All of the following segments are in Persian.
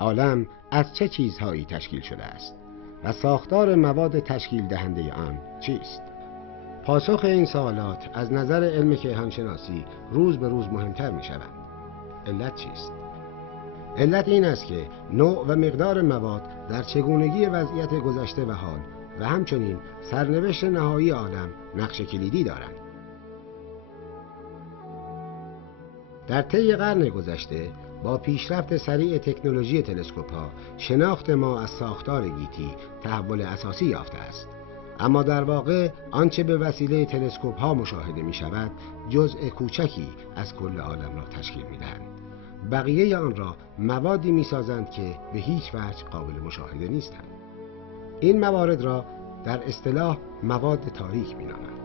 عالم از چه چیزهایی تشکیل شده است و ساختار مواد تشکیل دهنده آن چیست؟ پاسخ این سوالات از نظر علم کیهانشناسی روز به روز مهمتر می شود. علت چیست؟ علت این است که نوع و مقدار مواد در چگونگی وضعیت گذشته و حال و همچنین سرنوشت نهایی عالم نقش کلیدی دارند. در طی قرن گذشته با پیشرفت سریع تکنولوژی تلسکوپ‌ها شناخت ما از ساختار گیتی تحول اساسی یافته است. اما در واقع آنچه به وسیله تلسکوپ‌ها مشاهده می‌شود جزء کوچکی از کل عالم را تشکیل می‌دهند. بقیه آن را موادی می‌سازند که به هیچ وجه قابل مشاهده نیستند. این موارد را در اصطلاح مواد تاریک می‌نامند.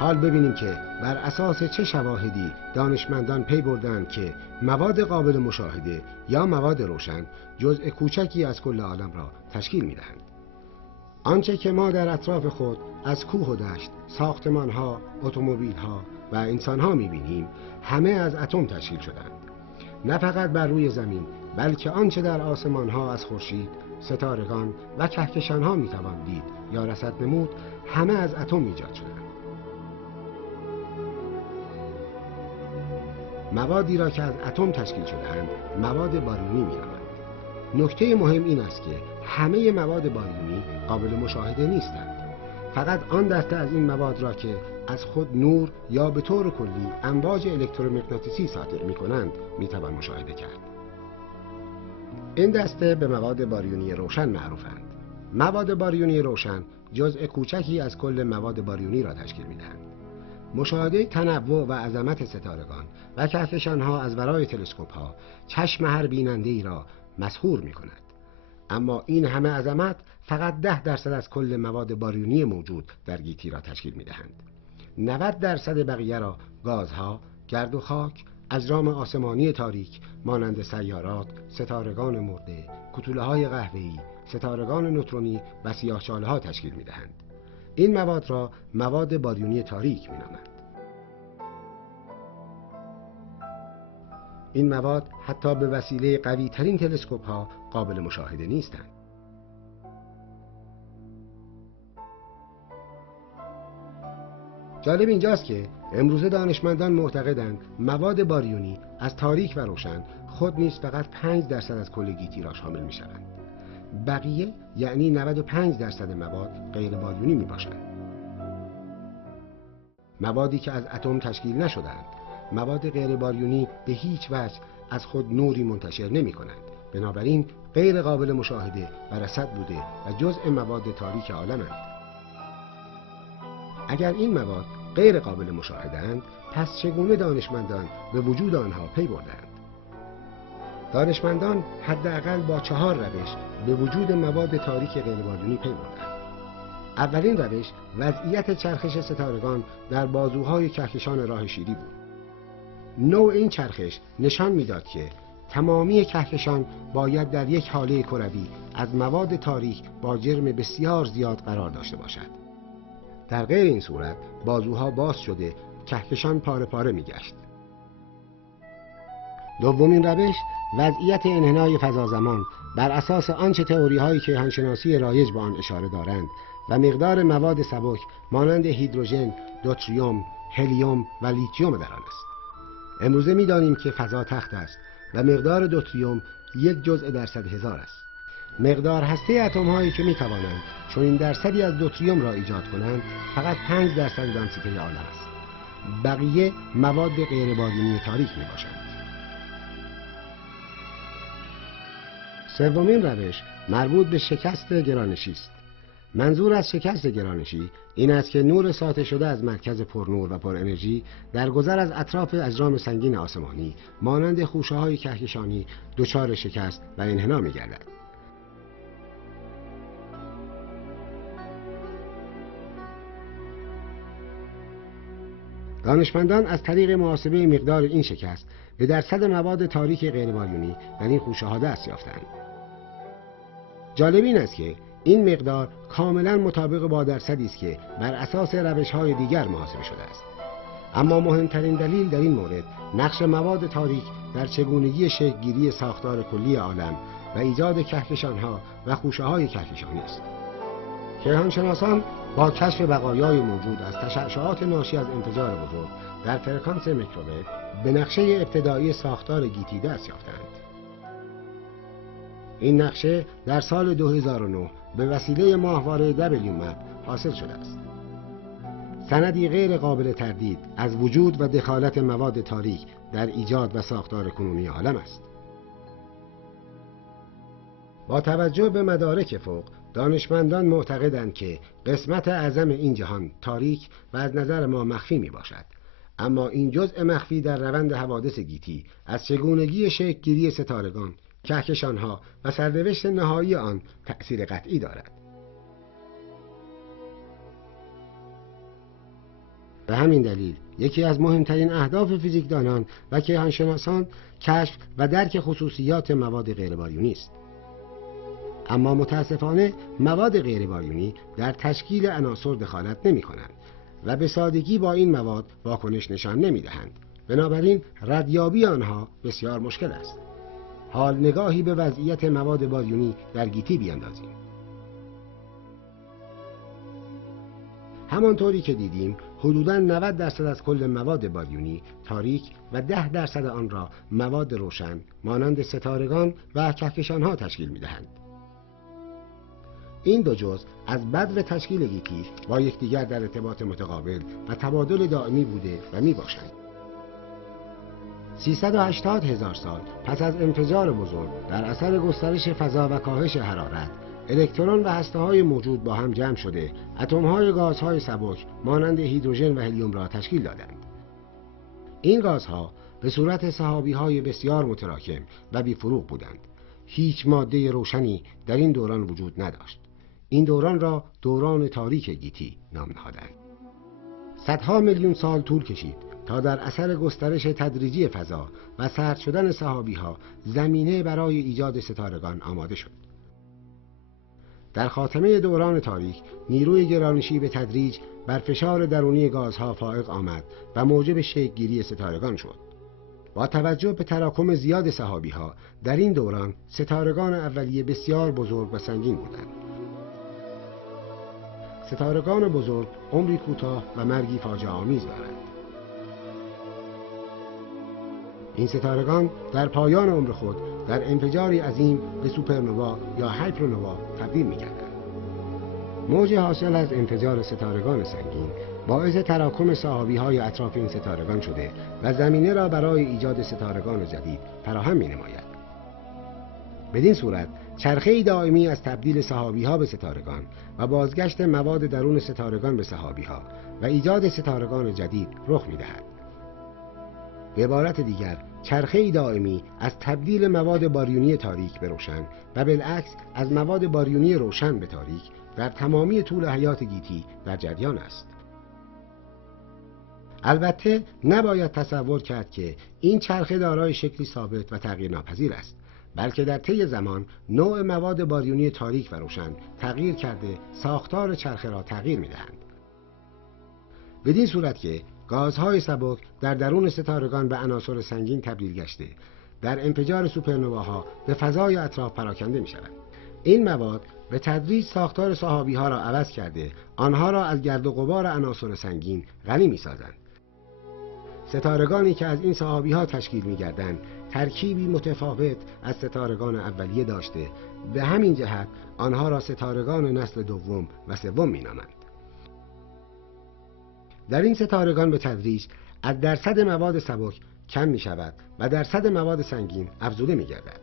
حال ببینیم که بر اساس چه شواهدی دانشمندان پی بردند که مواد قابل مشاهده یا مواد روشن جزء کوچکی از کل عالم را تشکیل می‌دهند. آنچه که ما در اطراف خود از کوه و دشت، ساختمان‌ها، اتومبیل‌ها و انسان‌ها می‌بینیم همه از اتم تشکیل شدند. نه فقط بر روی زمین بلکه آنچه در آسمان‌ها از خورشید، ستارگان و کهکشان‌ها می‌توان دید یا رصد نمود همه از اتم ایجاد شدند. موادی را که از اتم تشکیل شده‌اند مواد باریونی می‌نامند. نکته مهم این است که همه مواد باریونی قابل مشاهده نیستند. فقط آن دسته از این مواد را که از خود نور یا به طور کلی امواج الکترومغناطیسی ساطع می‌کنند می‌توان مشاهده کرد. این دسته به مواد باریونی روشن معروفند. مواد باریونی روشن جزء کوچکی از کل مواد باریونی را تشکیل می‌دهند. مشاهده تنوع و عظمت ستارگان و کهکشان‌ها از ورای تلسکوپ‌ها چشم هر بیننده‌ای را مسحور می‌کند. اما این همه عظمت فقط 10% از کل مواد باریونی موجود در گیتی را تشکیل می‌دهند. 90% بقیه را گازها، گرد و خاک، اجرام آسمانی تاریک مانند سیارات، ستارگان مرده، کتوله‌های قهوه‌ای، ستارگان نوترونی و سیاه‌چاله‌ها تشکیل می‌دهند. این مواد را مواد باریونی تاریک می‌نامند. این مواد حتی به وسیله قوی‌ترین تلسکوپ‌ها قابل مشاهده نیستند. جالب اینجاست که امروزه دانشمندان معتقدند مواد باریونی از تاریک و روشن خود نیز فقط 5% از کل گیتی را شامل می‌شوند. بقیه یعنی 95% مواد غیر باریونی میباشند. موادی که از اتم تشکیل نشده‌اند. مواد غیر باریونی به هیچ وجه از خود نوری منتشر نمی کنند. بنابراین غیر قابل مشاهده و رصد بوده و جزء مواد تاریک عالمند. اگر این مواد غیر قابل مشاهده اند، پس چگونه دانشمندان به وجود آنها پی بردند؟ دانشمندان حداقل با 4 روش به وجود مواد تاریک غیرباریونی پی بردند. اولین روش وضعیت چرخش ستارگان در بازوهای کهکشان راه شیری بود. نوع این چرخش نشان میداد که تمامی کهکشان باید در یک حاله کروی از مواد تاریک با جرم بسیار زیاد قرار داشته باشد. در غیر این صورت بازوها باز شده کهکشان پاره پاره میگشت. دومین روش وضعیت انحنای فضا زمان بر اساس آنچه تئوری‌های کیهانشناسی رایج به آن اشاره دارند و مقدار مواد سبک مانند هیدروژن، دوتریوم، هلیوم و لیتیوم در آن است. امروزه می‌دانیم که فضا تخت است و مقدار دوتریوم 1/100,000 است. مقدار هسته اتم‌هایی که می‌توانند چون این درصدی از دوتریوم را ایجاد کنند فقط 5% دانسیته عالم است. بقیه مواد غیرباریونی تاریک میباشند. سومین روش مربوط به شکست گرانشی است. منظور از شکست گرانشی این است که نور ساطع شده از مرکز پرنور و پر انرژی در گذر از اطراف اجرام سنگین آسمانی مانند خوشه‌های کهکشانی دچار شکست و انحنا می‌گردد. دانشمندان از طریق محاسبه مقدار این شکست به درصد مواد تاریک غیرباریونی در این خوشه‌ها دست یافتند. جالب این است که این مقدار کاملا مطابق با درصدی است که بر اساس روش‌های دیگر محاسبه شده است. اما مهمترین دلیل در این مورد نقش مواد تاریک در چگونگی شکل‌گیری ساختار کلی عالم و ایجاد کهکشان‌ها و خوشه‌های کهکشانی است. کیهانشناسان با کشف بقایای موجود از تشعشعات ناشی از انفجار بزرگ در فرکانس میکروویو به نقشه ابتدایی ساختار گیتی دست یافتند. این نقشه در سال 2009 به وسیله ماهواره WMAP حاصل شده است. سندی غیر قابل تردید از وجود و دخالت مواد تاریک در ایجاد و ساختار کنونی عالم است. با توجه به مدارک فوق، دانشمندان معتقدند که قسمت اعظم این جهان تاریک و از نظر ما مخفی می باشد. اما این جزء مخفی در روند حوادث گیتی از چگونگی شکل‌گیری ستارگان، کهکشان‌ها و سرنوشت نهایی آن تأثیر قطعی دارد. به همین دلیل یکی از مهمترین اهداف فیزیکدانان و کیهانشناسان کشف و درک خصوصیات مواد غیرباریونی است. اما متاسفانه مواد غیرباریونی در تشکیل عناصر دخالت نمی کنند و به سادگی با این مواد واکنش نشان نمی دهند. بنابراین ردیابی آنها بسیار مشکل است. حال نگاهی به وضعیت مواد باریونی در گیتی بیاندازیم. همانطوری که دیدیم حدوداً 90% از کل مواد باریونی تاریک و 10% آن را مواد روشن مانند ستارگان و کهکشان‌ها تشکیل می‌دهند. این دو جزء از بذر تشکیل گیتی با یکدیگر در ارتباط متقابل و تبادل دائمی بوده و میباشند. 380,000 سال پس از انفجار بزرگ در اثر گسترش فضا و کاهش حرارت، الکترون و هسته‌های موجود با هم جمع شده اتم‌های گازهای سبک مانند هیدروژن و هلیوم را تشکیل دادند. این گازها به صورت سحابی‌های بسیار متراکم و بی‌فروغ بودند. هیچ ماده روشنی در این دوران وجود نداشت. این دوران را دوران تاریک گیتی نام نهادند. صدها میلیون سال طول کشید تا در اثر گسترش تدریجی فضا و سرد شدن سحابی‌ها زمینه برای ایجاد ستارگان آماده شد. در خاتمه دوران تاریک نیروی گرانشی به تدریج بر فشار درونی گازها فائق آمد و موجب شکل‌گیری ستارگان شد. با توجه به تراکم زیاد سحابی‌ها در این دوران ستارگان اولیه بسیار بزرگ و سنگین بودند. ستارگان بزرگ عمری کوتاه و مرگی فاجعه آمیز دارند. این ستارگان در پایان عمر خود در انفجاری عظیم به سوپرنوا یا هایپرنوا تبدیل می‌گردند. موج حاصل از انفجار ستارگان سنگین باعث تراکم سحابی‌های اطراف این ستارگان شده و زمینه را برای ایجاد ستارگان جدید فراهم می‌نماید. بدین صورت چرخه‌ای دائمی از تبدیل سحابی‌ها به ستارگان و بازگشت مواد درون ستارگان به سحابی‌ها و ایجاد ستارگان جدید رخ می‌دهد. به عبارت دیگر چرخه‌ای دائمی از تبدیل مواد باریونی تاریک به روشن و بالعکس از مواد باریونی روشن به تاریک در تمامی طول حیات گیتی در جریان است. البته نباید تصور کرد که این چرخه دارای شکلی ثابت و تغییر ناپذیر است، بلکه در طی زمان نوع مواد باریونی تاریک و روشن تغییر کرده ساختار چرخه را تغییر می‌دهند. بدین صورت که گازهای سبک در درون ستارگان به عناصر سنگین تبدیل گشته در انفجار سوپرنواها به فضای اطراف پراکنده می‌شوند. این مواد به تدریج ساختار سحابی‌ها را عوض کرده آنها را از گرد و غبار عناصر سنگین غنی می‌سازند. ستارگانی که از این سحابی‌ها تشکیل می‌گردند ترکیبی متفاوت از ستارگان اولیه داشته، به همین جهت آنها را ستارگان نسل دوم و سوم می‌نامند. در این ستارگان به تدریج از درصد مواد سبک کم می‌شود و درصد مواد سنگین افزوده می‌گردد.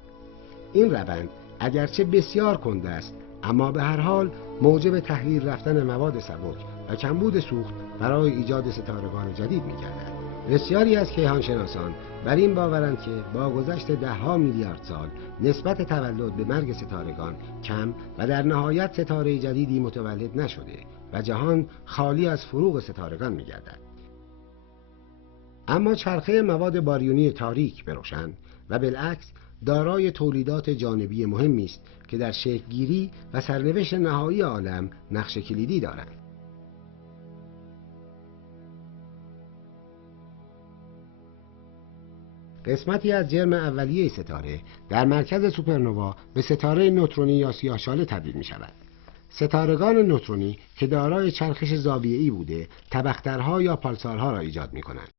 این روند اگرچه بسیار کند است، اما به هر حال موجب تحلیل رفتن مواد سبک و کمبود سوخت برای ایجاد ستارگان جدید می‌گردد. بسیاری از کیهانشناسان بر این باورند که با گذشت ده‌ها میلیارد سال نسبت تولد به مرگ ستارگان کم و در نهایت ستاره جدیدی متولد نشده و جهان خالی از فروغ ستارگان می‌گردد. اما چرخه مواد باریونی تاریک به روشن و بالعکس دارای تولیدات جانبی مهمی است که در شکل‌گیری و سرنوشت نهایی عالم نقش کلیدی دارند. قسمتی از جرم اولیه ستاره در مرکز سوپرنوا به ستاره نوترونی یا سیاهچاله تبدیل می شود. ستارگان نوترونی که دارای چرخش زاویه‌ای بوده، تبخترها یا پالسارها را ایجاد می کنند.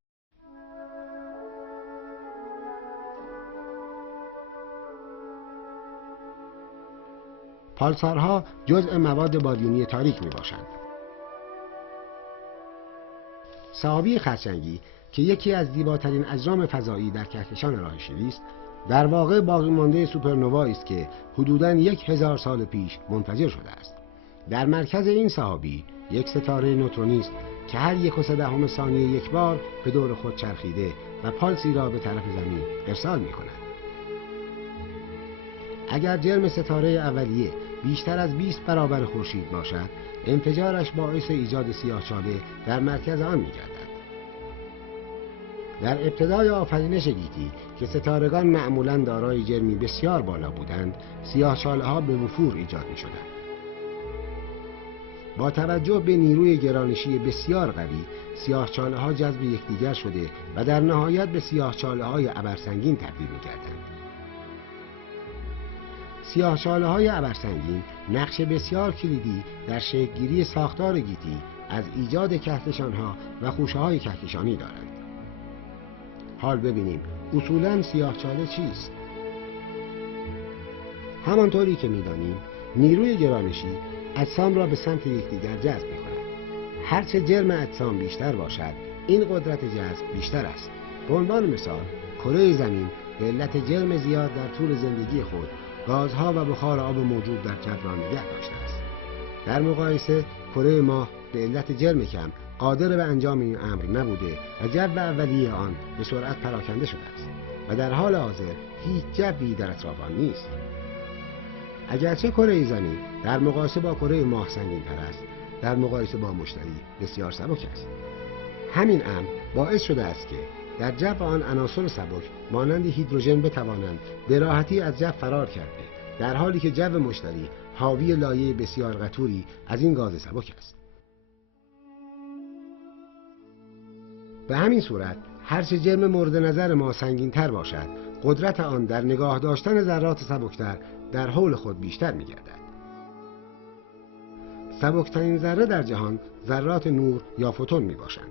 پالسارها جزء مواد باریونی تاریک می باشند. سحابی خرچنگی که یکی از زیباترین اجرام فضایی در کهکشان راه شیری است، در واقع باقی مانده سوپرنوایی است که حدوداً 1000 سال پیش منفجر شده است. در مرکز این سحابی یک ستاره نوترونی است که هر 1/3 ثانیه یک بار به دور خود چرخیده و پالسی را به طرف زمین ارسال می کند. اگر جرم ستاره اولیه بیشتر از 20 برابر خورشید باشد، انفجارش باعث ایجاد سیاهچاله در مرکز آن می گردد. در ابتدای آفرینش گیتی که ستارگان معمولاً دارای جرمی بسیار بالا بودند، سیاهچاله‌ها به وفور ایجاد می شدند. با توجه به نیروی گرانشی بسیار قوی، سیاهچاله‌ها جذب یکدیگر شده و در نهایت به سیاهچاله‌های ابرسنگین تبدیل می گردند. سیاهچاله‌های ابرسنگین نقش بسیار کلیدی در شکل‌گیری ساختار گیتی از ایجاد کهکشان‌ها و خوشه‌های کهکشانی دارند. حال ببینیم اصولاً سیاهچاله چیست؟ همانطوری که می‌دانیم نیروی گرانشی اجسام را به سمت یکدیگر جذب می‌کند. هرچه جرم اجسام بیشتر باشد، این قدرت جذب بیشتر است. به عنوان مثال، کره زمین به علت جرم زیاد در طول زندگی خود گازها و بخار آب موجود در جو را نگه داشته است. در مقایسه کره ماه به علت جرم کم قادر به انجام این امر نبوده و جو اولیه آن به سرعت پراکنده شده است و در حال حاضر هیچ جوی در اطراف آن نیست. اگرچه کره زمین در مقایسه با کره ماه سنگین‌تر است، در مقایسه با مشتری بسیار سبک است. همین امر باعث شده است که در جو آن عناصر سبک مانند هیدروژن بتوانند به راحتی از جو فرار کرده، در حالی که جو مشتری حاوی لایه بسیار قطوری از این گاز سبک است. به همین صورت هرچه جرم مورد نظر ما سنگین‌تر باشد، قدرت آن در نگاه داشتن ذرات سبکتر در حول خود بیشتر می‌گردد. سبکترین ذره در جهان ذرات نور یا فوتون می‌باشند.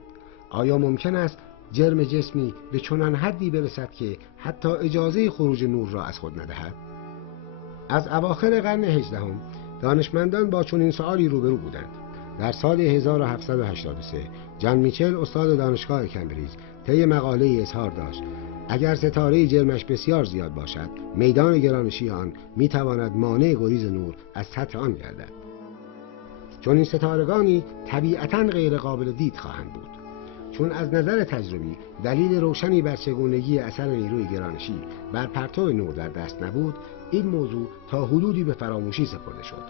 آیا ممکن است جرم جسمی به چنان حدی برسد که حتی اجازه خروج نور را از خود ندهد؟ از اواخر قرن 18 دانشمندان با چنین سؤالی روبرو بودند. در سال 1783 جان میچل استاد دانشگاه کمبریج طی مقاله اظهار داشت اگر ستاره جرمش بسیار زیاد باشد، میدان گرانشی آن میتواند مانع گریز نور از سطح آن گردد. چون این ستارگانی طبیعتاً غیر قابل دید خواهند بود. چون از نظر تجربی دلیل روشنی بر چگونگی اثر نیروی گرانشی بر پرتو نور در دست نبود، این موضوع تا حدودی به فراموشی سپرده شد،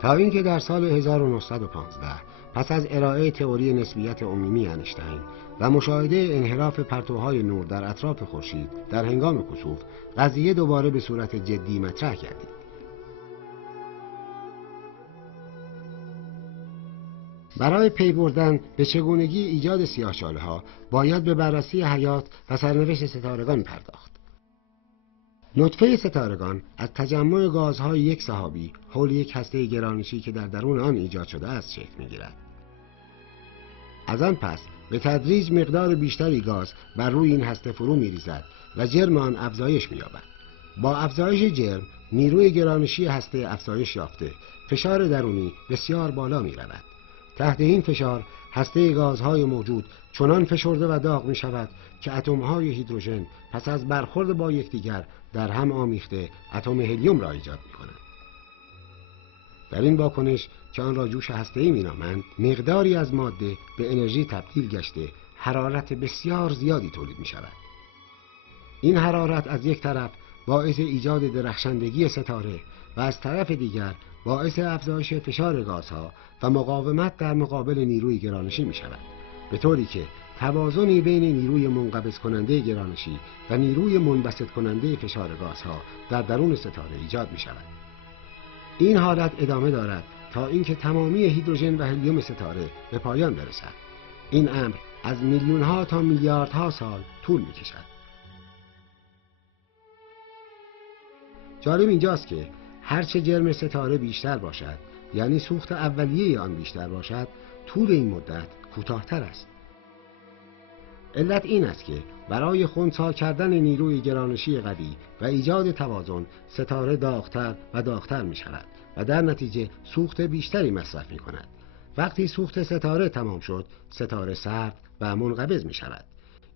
تا اینکه در سال 1915 پس از ارائه تئوری نسبیت عمومی اینشتین و مشاهده انحراف پرتوهای نور در اطراف خورشید در هنگام کسوف، قضیه دوباره به صورت جدی مطرح گردید. برای پی بردن به چگونگی ایجاد سیاهچاله‌ها باید به بررسی حیات و سرنوشت ستارگان پرداخت. نطفه ستارگان از تجمع گازهای یک سحابی حول یک هسته گرانشی که در درون آن ایجاد شده است شکل می‌گیرد. از آن پس به تدریج مقدار بیشتری گاز بر روی این هسته فرو می‌ریزد و جرم آن افزایش می‌یابد. با افزایش جرم نیروی گرانشی هسته افزایش یافته، فشار درونی بسیار بالا می‌رود. تحت این فشار هسته گازهای موجود چنان فشرده و داغ می شود که اتم‌های هیدروژن پس از برخورد با یکدیگر در هم آمیخته اتم هلیوم را ایجاد می کنند. در این واکنش که آن را جوش هسته‌ای می نامند، مقداری از ماده به انرژی تبدیل گشته حرارت بسیار زیادی تولید می شود. این حرارت از یک طرف باعث ایجاد درخشندگی ستاره و از طرف دیگر باعث افزایش فشار گازها و مقاومت در مقابل نیروی گرانشی می شود، به طوری که توازنی بین نیروی منقبض کننده گرانشی و نیروی منبسط کننده فشار گازها در درون ستاره ایجاد می شود. این حالت ادامه دارد تا اینکه تمامی هیدروژن و هلیوم ستاره به پایان برسد. این امر از میلیون‌ها تا میلیاردها سال طول می کشد. جالب اینجاست که هرچه جرم ستاره بیشتر باشد، یعنی سوخت اولیه آن بیشتر باشد، طول این مدت کوتاه‌تر است. علت این است که برای خنثی کردن نیروی گرانشی قوی و ایجاد توازن، ستاره داغ‌تر و داغ‌تر می شود و در نتیجه سوخت بیشتری مصرف می کند. وقتی سوخت ستاره تمام شد، ستاره سرد و منقبض می شود.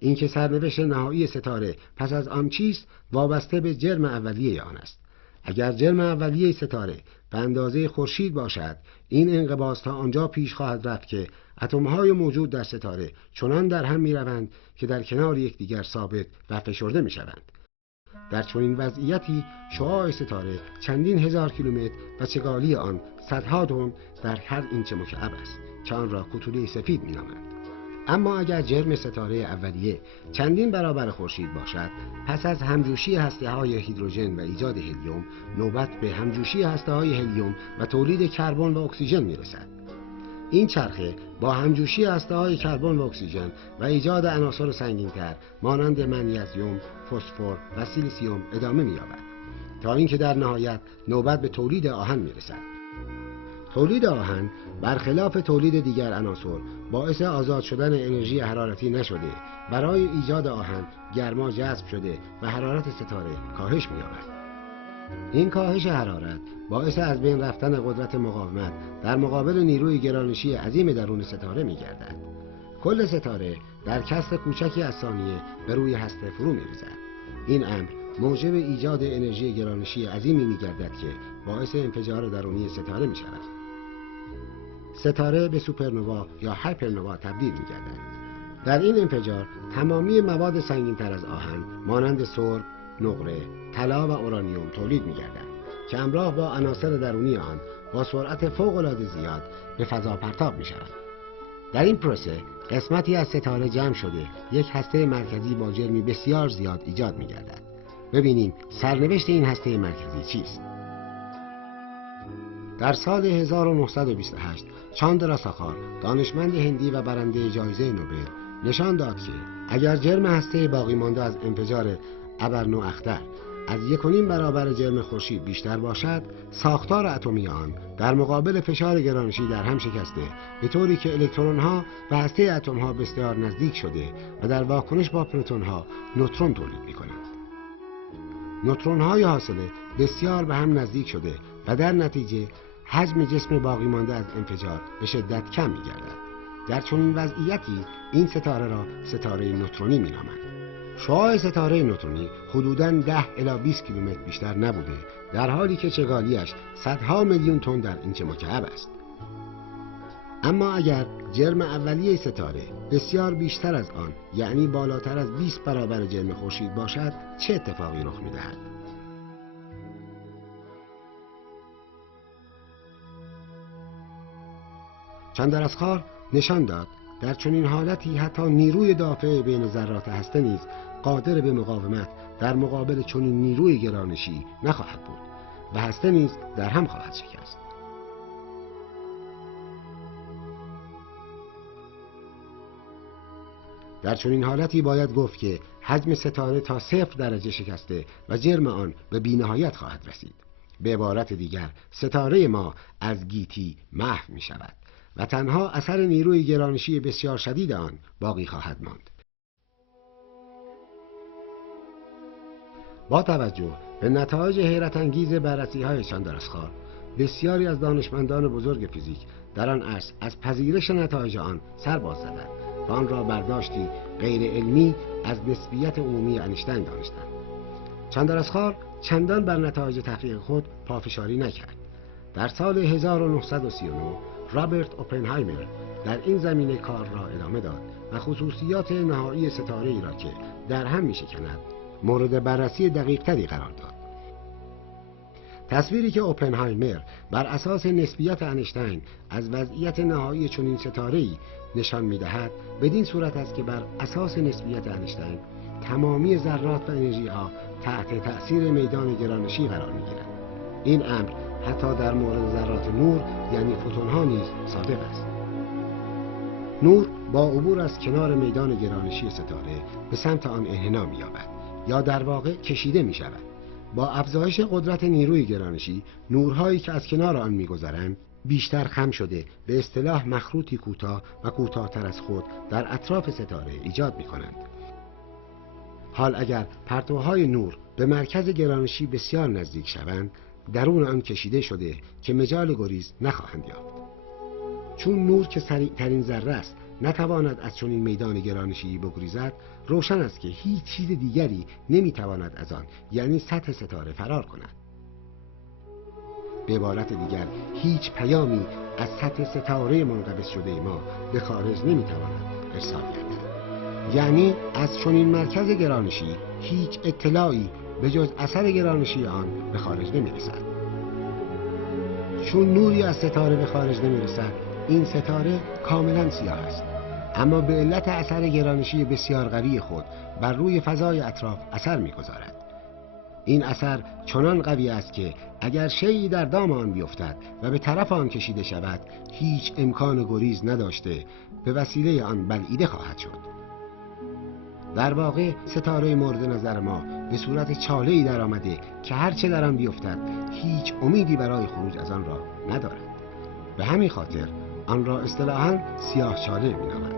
اینکه سرنوشت نهایی ستاره پس از آن چیست وابسته به جرم اولیه آن است. اگر جرم اولیه ستاره به اندازه خورشید باشد، این انقباض تا آنجا پیش خواهد رفت که اتم‌های موجود در ستاره چنان در هم می‌روند که در کنار یکدیگر ثابت و فشرده می‌شوند. در چنین وضعیتی شعاع ستاره چندین هزار کیلومتر و چگالی آن صدها تن در هر اینچ مکعب است که آن را کوتوله سفید می‌نامند. اما اگر جرم ستاره اولیه چندین برابر خورشید باشد، پس از همجوشی هسته‌های هیدروژن و ایجاد هلیوم، نوبت به همجوشی هسته‌های هلیوم و تولید کربن و اکسیژن می‌رسد. این چرخه با همجوشی هسته‌های کربن و اکسیژن و ایجاد عناصر سنگین‌تر مانند منیزیم، فسفر و سیلیسیوم ادامه می‌یابد تا اینکه در نهایت نوبت به تولید آهن می‌رسد. تولید آهن برخلاف تولید دیگر عناصر باعث آزاد شدن انرژی حرارتی نشده، برای ایجاد آهن گرما جذب شده و حرارت ستاره کاهش می‌یابد. این کاهش حرارت باعث از بین رفتن قدرت مقاومت در مقابل نیروی گرانشی عظیم درون ستاره می‌گردد. کل ستاره در کسر کوچکی از ثانیه به روی هسته فرو می‌ریزد. این امر موجب ایجاد انرژی گرانشی عظیمی می‌گردد که باعث انفجار درونی ستاره می‌شود. ستاره به سوپرنوا یا هایپرنوا تبدیل می‌گردد. در این انفجار تمامی مواد سنگین‌تر از آهن مانند سرب، نقره، طلا و اورانیوم تولید می‌گردد که همراه با عناصر درونی آن با سرعت فوق‌العاده زیاد به فضا پرتاب می‌شود. در این پروسه قسمتی از ستاره جمع شده یک هسته مرکزی با جرمی بسیار زیاد ایجاد می‌گردد. ببینیم سرنوشت این هسته مرکزی چیست. در سال 1928 چاندراساخار، دانشمند هندی و برنده جایزه نوبل، نشان داد که اگر جرم هسته باقی مانده از انفجار ابرنواختر از 1.5 برابر جرم خورشید بیشتر باشد، ساختار اتمی آن در مقابل فشار گرانشی در هم شکسته، به طوری که الکترون‌ها و هسته اتم‌ها بسیار نزدیک شده و در واکنش با پروتون‌ها نوترون تولید می‌کنند. نوترون‌های حاصله بسیار به هم نزدیک شده و در نتیجه حجم جسم باقی مانده از انفجار به شدت کم می‌گردد. در چنین وضعیتی این ستاره را ستاره نوترونی می‌نامند. شعاع ستاره نوترونی حدوداً 10 الی 20 کیلومتر بیشتر نبوده، در حالی که چگالیش صدها میلیون تن در اینچ مکعب است. اما اگر جرم اولیه ستاره بسیار بیشتر از آن، یعنی بالاتر از 20 برابر جرم خورشید باشد، چه اتفاقی رخ می‌دهد؟ چاندراساخار نشان داد در چنین حالتی حتی نیروی دافع بین ذرات هسته نیز قادر به مقاومت در مقابل چنین نیروی گرانشی نخواهد بود و هسته نیز در هم خواهد شکست. در چنین حالتی باید گفت که حجم ستاره تا 0 درجه شکسته و جرم آن به بی‌نهایت خواهد رسید. به عبارت دیگر ستاره ما از گیتی محو می شود و تنها اثر نیروی گرانشی بسیار شدید آن باقی خواهد ماند. با توجه به نتایج حیرت انگیز بررسی‌های چاندراساخار، بسیاری از دانشمندان بزرگ فیزیک در آن عصر از پذیرش نتایج آن سر باز زدند و آن را برداشتی غیر علمی از نسبیت عمومی انیشتین دانستند. چاندراساخار چندان بر نتایج تحقیق خود پافشاری نکرد. در سال 1939 رابرت اوپنهایمر در این زمینه کار را ادامه داد و خصوصیات نهایی ستاره‌ای را که در هم می‌شکند مورد بررسی دقیق‌تری قرار داد. تصویری که اوپنهایمر بر اساس نسبیت انیشتین از وضعیت نهایی چنین ستاره‌ای نشان می‌دهد بدین صورت است که بر اساس نسبیت انیشتین تمامی ذرات و انرژی‌ها تحت تأثیر میدان گرانشی قرار می‌گیرند. این امر حتی در مورد ذرات نور یعنی فوتون‌ها نیز صادق است. نور با عبور از کنار میدان گرانشی ستاره به سمت آن انحنا می‌یابد یا در واقع کشیده می‌شود. با افزایش قدرت نیروی گرانشی، نورهایی که از کنار آن می‌گذرند بیشتر خم شده، به اصطلاح مخروطی کوتاه و کوتاه‌تر از خود در اطراف ستاره ایجاد می‌کنند. حال اگر پرتوهای نور به مرکز گرانشی بسیار نزدیک شوند، درون آن کشیده شده که مجال گریز نخواهند یافت. چون نور که سریعترین ذره است نتواند از چنین میدان گرانشی بگریزد، روشن است که هیچ چیز دیگری نمیتواند از آن، یعنی سطح ستاره، فرار کند. به عبارت دیگر هیچ پیامی از سطح ستاره منقبض شده ما به خارج نمیتواند ارسال گردد. یعنی از چنین مرکز گرانشی هیچ اطلاعی به جز اثر گرانشی آن به خارج نمیرسد. چون نوری از ستاره به خارج نمیرسد، این ستاره کاملا سیاه است، اما به علت اثر گرانشی بسیار قوی خود بر روی فضای اطراف اثر میگذارد. این اثر چنان قوی است که اگر شیئی در دام آن بیفتد و به طرف آن کشیده شود، هیچ امکان گریز نداشته به وسیله آن بلعیده خواهد شد. در واقع ستاره مورد نظر ما به صورت چاله‌ای در آمده که هرچه در آن بیفتد هیچ امیدی برای خروج از آن را ندارد. به همین خاطر آن را اصطلاحاً سیاه چاله می‌نامند.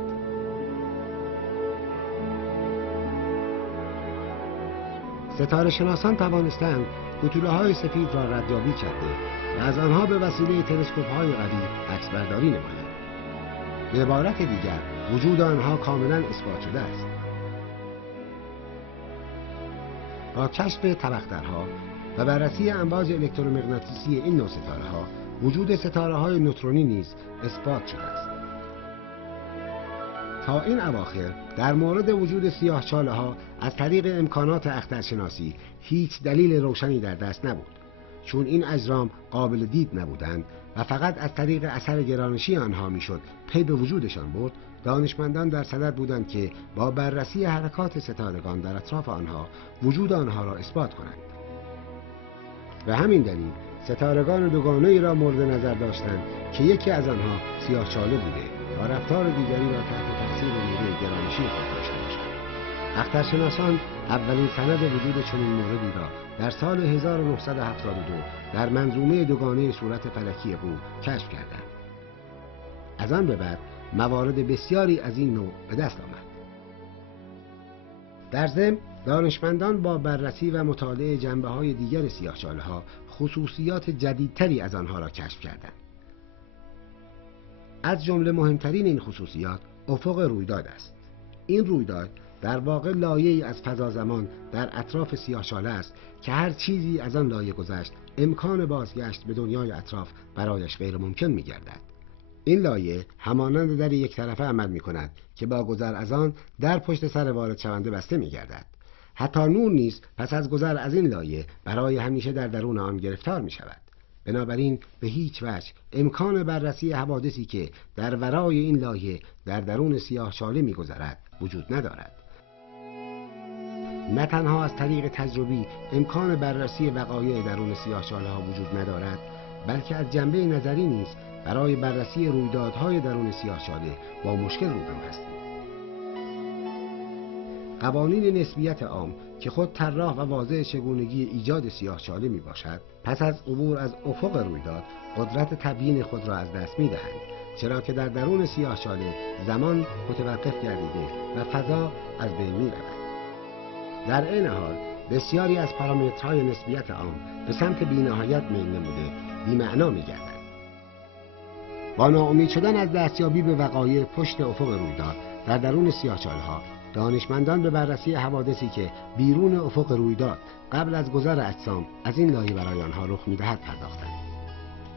ستاره شناسان توانستند کوتوله‌های سفید را ردیابی کرده و از آنها به وسیله تلسکوپ‌های قوی عکسبرداری نمایند. به عبارت دیگر وجود آنها کاملاً اثبات شده است. با کشف طبقدرها و بررسی امواج الکترومغناطیسی این نوع ستاره‌ها، وجود ستاره‌های نوترونی نیز اثبات شده است. تا این اواخر در مورد وجود سیاه‌چاله‌ها از طریق امکانات اخترشناسی هیچ دلیل روشنی در دست نبود. چون این اجرام قابل دید نبودند و فقط از طریق اثر گرانشی آنها میشد پی به وجودشان برد، دانشمندان در صدد بودند که با بررسی حرکات ستارگان در اطراف آنها وجود آنها را اثبات کنند. به همین دلیل ستارگان دوگانه‌ای را مورد نظر داشتند که یکی از آنها سیاه‌چاله بوده و رفتار دیگری را تحت تاثیر نیروی گرانشی خود داشته باشد. اخترشناسان اولین سند وجود چنین موردی را در سال 1972 در منظومه دوگانه صورت فلکی قو کشف کردند. از آن به بعد موارد بسیاری از این نوع به دست آمد. در ضمن دانشمندان با بررسی و مطالعه جنبه‌های دیگر سیاه‌چاله‌ها خصوصیات جدیدتری از آنها را کشف کردند. از جمله مهمترین این خصوصیات افق رویداد است. این رویداد در واقع لایه‌ای از فضا زمان در اطراف سیاه‌چاله است که هر چیزی از آن لایه گذشت امکان بازگشت به دنیای اطراف برایش غیر ممکن می‌گردد. این لایه همانند در یک طرفه عمل می‌کند که با گذر از آن در پشت سر وارد شونده بسته می‌گردد. حتی نور نیز پس از گذر از این لایه برای همیشه در درون آن گرفتار می‌شود. بنابراین به هیچ وجه امکان بررسی حوادثی که در ورای این لایه در درون سیاه‌چاله می‌گذرد وجود ندارد. نه تنها از طریق تجربی امکان بررسی وقایع درون سیاه‌چاله‌ها وجود ندارد، بلکه از جنبه نظری نیز برای بررسی رویدادهای درون سیاه‌چاله با مشکل روبرو هستیم. قوانین نسبیت عام که خود طراح و واضح چگونگی ایجاد سیاه‌چاله میباشد، پس از عبور از افق رویداد قدرت تبیین خود را از دست میدهند، چرا که در درون سیاه‌چاله زمان متوقف گردیده و فضا از بین میرود. در این حال بسیاری از پارامترهای نسبیت عام به سمت بی‌نهایت میل نموده بی‌معنا می‌گردند. با ناامید شدن از دستیابی به وقایع پشت افق رویداد در درون سیاه‌چاله‌ها، دانشمندان به بررسی حوادثی که بیرون افق رویداد قبل از گذر اجسام از این لایه برای آنها رخ می‌دهد پرداختند.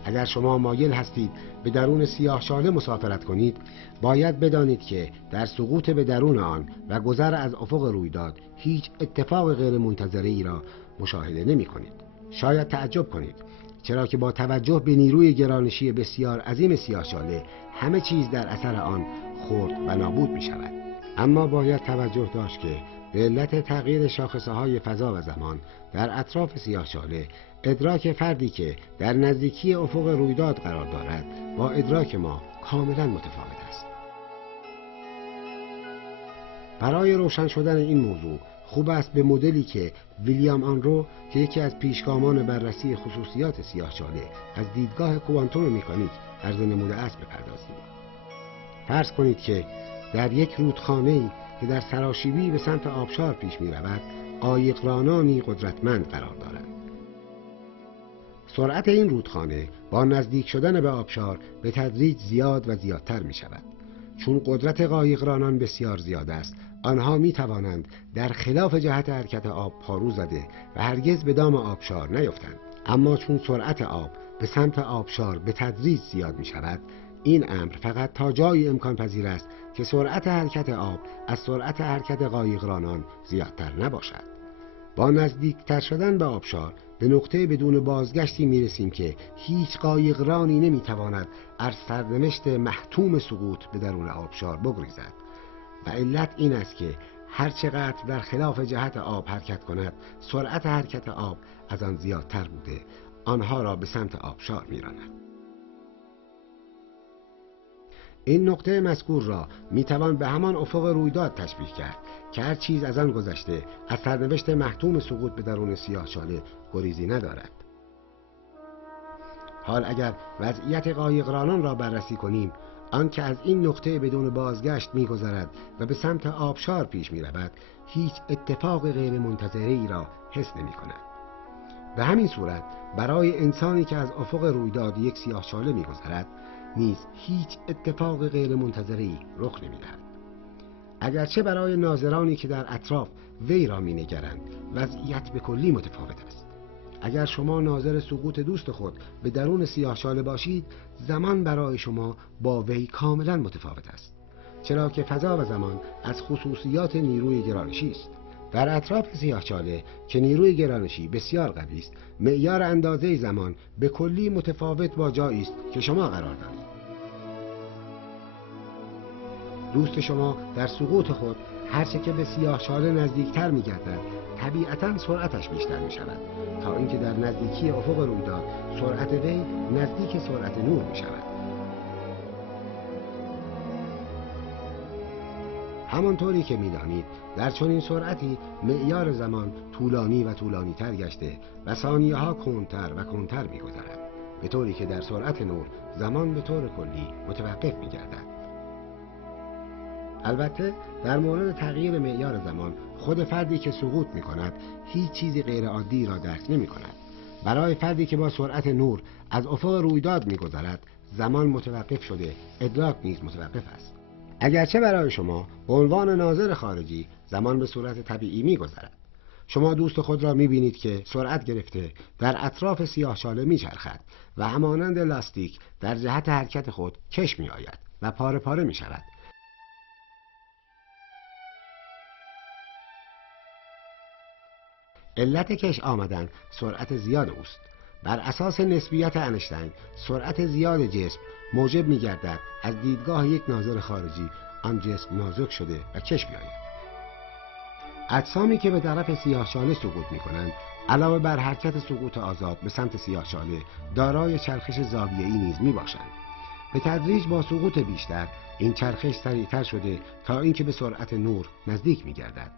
اگر شما مایل هستید به درون سیاه‌چاله مسافرت کنید، باید بدانید که در سقوط به درون آن و گذر از افق رویداد هیچ اتفاق غیر منتظره‌ای را مشاهده نمی‌کنید. شاید تعجب کنید، چرا که با توجه به نیروی گرانشی بسیار عظیم سیاه‌چاله همه چیز در اثر آن خرد و نابود می‌شود. اما باید توجه داشت که به علت تغییر شاخصه‌های فضا و زمان در اطراف سیاه‌چاله، ادراک فردی که در نزدیکی افق رویداد قرار دارد با ادراک ما کاملا متفاوت است. برای روشن شدن این موضوع خوب است به مدلی که ویلیام آنرو که یکی از پیشگامان بررسی خصوصیات سیاه‌چاله از دیدگاه کوانتوم مکانیک عرض نموده است بپردازیم. فرض کنید که در یک رودخانه‌ای که در سراشیبی به سمت آبشار پیش می‌رود، قایقرانانی قدرتمند قرار دارند. سرعت این رودخانه با نزدیک شدن به آبشار به تدریج زیاد و زیادتر می‌شود. چون قدرت قایقرانان بسیار زیاد است، آنها می توانند در خلاف جهت حرکت آب پارو زده و هرگز به دام آبشار نیفتند. اما چون سرعت آب به سمت آبشار به تدریج زیاد می شود، این امر فقط تا جایی امکان پذیر است که سرعت حرکت آب از سرعت حرکت قایقرانان زیادتر نباشد. با نزدیکتر شدن به آبشار به نقطه بدون بازگشتی می رسیم که هیچ قایقرانی نمی تواند از سرنوشت محتوم سقوط به درون آبشار بگریزد. و علت این است که هر چقدر در خلاف جهت آب حرکت کند، سرعت حرکت آب از آن زیادتر بوده آنها را به سمت آبشار می‌راند. این نقطه مذکور را میتوان به همان افق رویداد تشبیه کرد که هر چیز از آن گذشته از سرنوشت محتوم سقوط به درون سیاه‌چاله گریزی ندارد. حال اگر وضعیت قایقرانان را بررسی کنیم، آنکه از این نقطه بدون بازگشت می‌گذرد و به سمت آبشار پیش می‌رود، هیچ اتفاق غیر منتظره‌ای را حس نمی‌کند. به همین صورت برای انسانی که از افق رویداد یک سیاه‌چاله می‌گذرد نیز هیچ اتفاق غیر منتظره‌ای رخ نمی‌دهد. اگرچه برای ناظرانی که در اطراف وی را می‌نگرند وضعیت به کلی متفاوت است. اگر شما ناظر سقوط دوست خود به درون سیاه‌چاله باشید، زمان برای شما با وی کاملا متفاوت است، چرا که فضا و زمان از خصوصیات نیروی گرانشی است. در اطراف سیاه‌چاله که نیروی گرانشی بسیار قوی است، معیار اندازه زمان به کلی متفاوت با جایی است که شما قرار دارید. دوست شما در سقوط خود هرچه که به سیاه‌چاله نزدیکتر می‌گردد، طبیعتاً سرعتش بیشتر می‌شود تا اینکه در نزدیکی افق رویداد سرعت وی نزدیک سرعت نور می‌شود. همانطوری که می‌دانید در چنین سرعتی معیار زمان طولانی و طولانی‌تر گشته و ثانیه‌ها کندتر و کندتر می‌گذرد، به طوری که در سرعت نور زمان به طور کلی متوقف می‌گردد. البته در مورد تغییر معیار زمان، خود فردی که سقوط می‌کند هیچ چیزی غیر عادی را درک نمی‌کند. برای فردی که با سرعت نور از افق رویداد می‌گذرد، زمان متوقف شده، ادراک نیز متوقف است. اگرچه برای شما به عنوان ناظر خارجی زمان به صورت طبیعی می‌گذرد. شما دوست خود را می‌بینید که سرعت گرفته در اطراف سیاه‌چاله می‌چرخد و همانند لاستیک در جهت حرکت خود کش می‌آید و پاره پاره می‌شود. علت کش آمدن سرعت زیاد اوست. بر اساس نسبیت انشتین، سرعت زیاد جسم موجب می‌گردد از دیدگاه یک ناظر خارجی آن جسم نازک شده و کش بیاید. اجسامی که به طرف سیاه‌چاله سقوط می‌کنند، علاوه بر حرکت سقوط آزاد به سمت سیاه‌چاله، دارای چرخش زاویه‌ای نیز میباشند. به تدریج با سقوط بیشتر این چرخش سریعتر شده تا اینکه به سرعت نور نزدیک می‌گردد.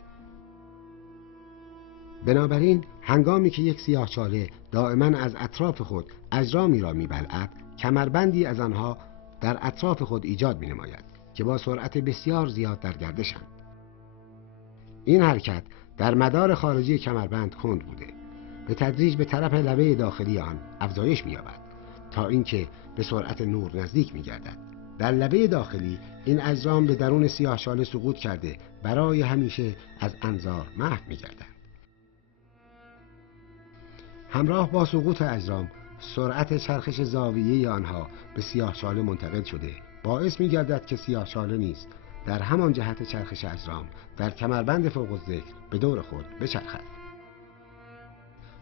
بنابراین هنگامی که یک سیاه‌چاله دائما از اطراف خود اجرامی را میبلعد، کمربندی از آنها در اطراف خود ایجاد می‌نماید که با سرعت بسیار زیاد در گردشند. این حرکت در مدار خارجی کمربند کند بوده، به تدریج به طرف لبه داخلی آن افزایش می‌یابد تا اینکه به سرعت نور نزدیک می‌گردد. در لبه داخلی این اجرام به درون سیاه‌چاله سقوط کرده برای همیشه از انظار محو می‌گردند. همراه با سقوط اجرام، سرعت چرخش زاویه‌ای آنها به سیاه‌چاله منتقل شده باعث می‌گردد که سیاه‌چاله نیز در همان جهت چرخش اجرام در کمربند فوق الذکر به دور خود بچرخد.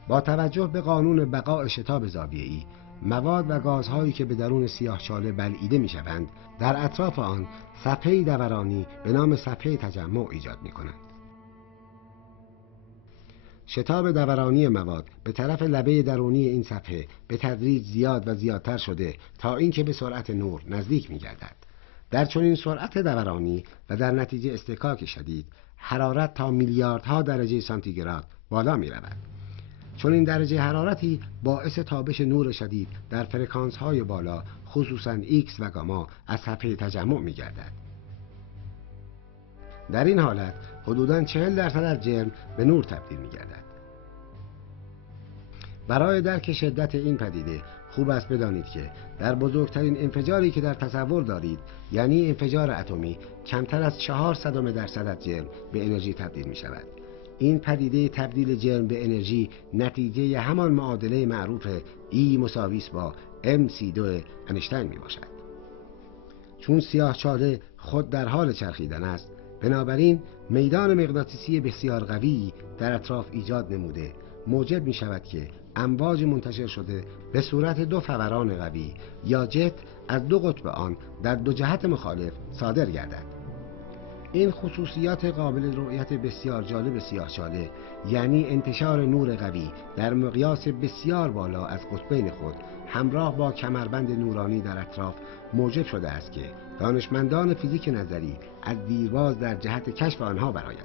با توجه به قانون بقاء شتاب زاویه‌ای، مواد و گازهایی که به درون سیاه‌چاله بلعیده می‌شوند، در اطراف آن صفحه‌ای دورانی به نام صفحه تجمع ایجاد می‌کنند. شتاب دورانی مواد به طرف لبه درونی این صفحه به تدریج زیاد و زیادتر شده تا اینکه به سرعت نور نزدیک می‌گردد. در چنین سرعت دورانی و در نتیجه اصطکاک شدید، حرارت تا میلیاردها درجه سانتیگراد بالا می رود. چون این درجه حرارتی باعث تابش نور شدید در فرکانس های بالا، خصوصاً ایکس و گاما، از صفحه تجمع می گردد. در این حالت حدوداً 40% از جرم به نور تبدیل می گردد. برای درک شدت این پدیده خوب است بدانید که در بزرگترین انفجاری که در تصور دارید، یعنی انفجار اتمی، کمتر از 0.04% از جرم به انرژی تبدیل می شود. این پدیده تبدیل جرم به انرژی نتیجه همان معادله معروف E مساوی با mc2 انیشتین می باشد. چون سیاهچاله خود در حال چرخیدن است، بنابراین میدان مغناطیسی بسیار قوی در اطراف ایجاد نموده موجب می شود که امواج منتشر شده به صورت دو فوران قوی یا جت از دو قطب آن در دو جهت مخالف صادر گردد. این خصوصیات قابل رؤیت بسیار جالب سیاهچاله، یعنی انتشار نور قوی در مقیاس بسیار بالا از قطبین خود همراه با کمربند نورانی در اطراف، موجب شده است که دانشمندان فیزیک نظری از دیرباز در جهت کشف آنها برآیند.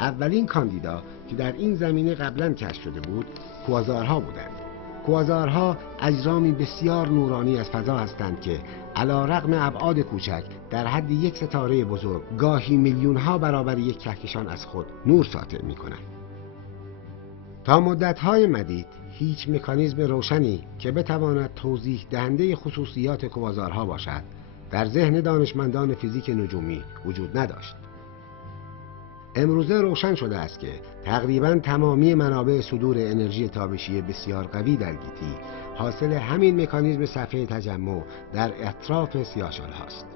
اولین کاندیدا که در این زمینه قبلا کشف شده بود، کوازارها بودند. کوازارها اجرامی بسیار نورانی از فضا هستند که علی‌رغم ابعاد کوچک در حد یک ستاره بزرگ گاهی میلیون‌ها برابر یک کهکشان از خود نور ساطع می‌کنند. تا مدت‌های مدید هیچ مکانیزم روشنی که بتواند توضیح دهنده خصوصیات کوازارها باشد در ذهن دانشمندان فیزیک نجومی وجود نداشت. امروزه روشن شده است که تقریباً تمامی منابع صدور انرژی تابشی بسیار قوی در گیتی حاصل همین مکانیزم صفحه تجمع در اطراف سیاهچاله هاست.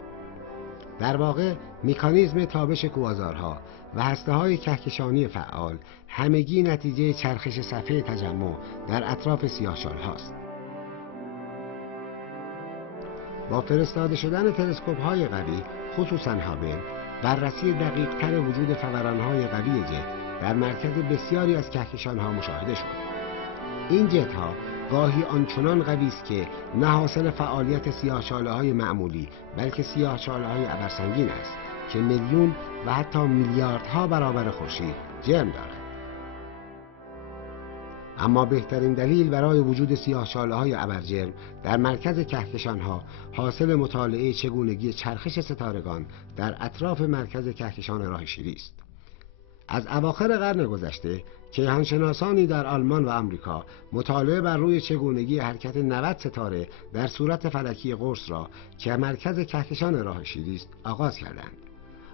در واقع مکانیزم تابش کوازارها و هسته‌های کهکشانی فعال همگی نتیجه چرخش صفحه تجمع در اطراف سیاهچاله هاست. با فرستاده شدن تلسکوپ‌های قوی، خصوصاً هابل، بررسی دقیق‌تر وجود فوران‌های قوی جت در مرکز بسیاری از کهکشان‌ها مشاهده شد. این جت‌ها گاهی آنچنان قوی است که نه حاصل فعالیت سیاهچاله‌های معمولی، بلکه سیاهچاله‌های ابرسنگین است که میلیون و حتی میلیاردها برابر خورشید جرم دارند. اما بهترین دلیل برای وجود سیاهچاله‌های ابرجرم در مرکز کهکشان‌ها حاصل مطالعه چگونگی چرخش ستارگان در اطراف مرکز کهکشان راه شیری است. از اواخر قرن گذشته کیهانشناسانی در آلمان و آمریکا مطالعه بر روی چگونگی حرکت 90 ستاره در صورت فلکی قرص را که مرکز کهکشان راه شیری است آغاز کردند.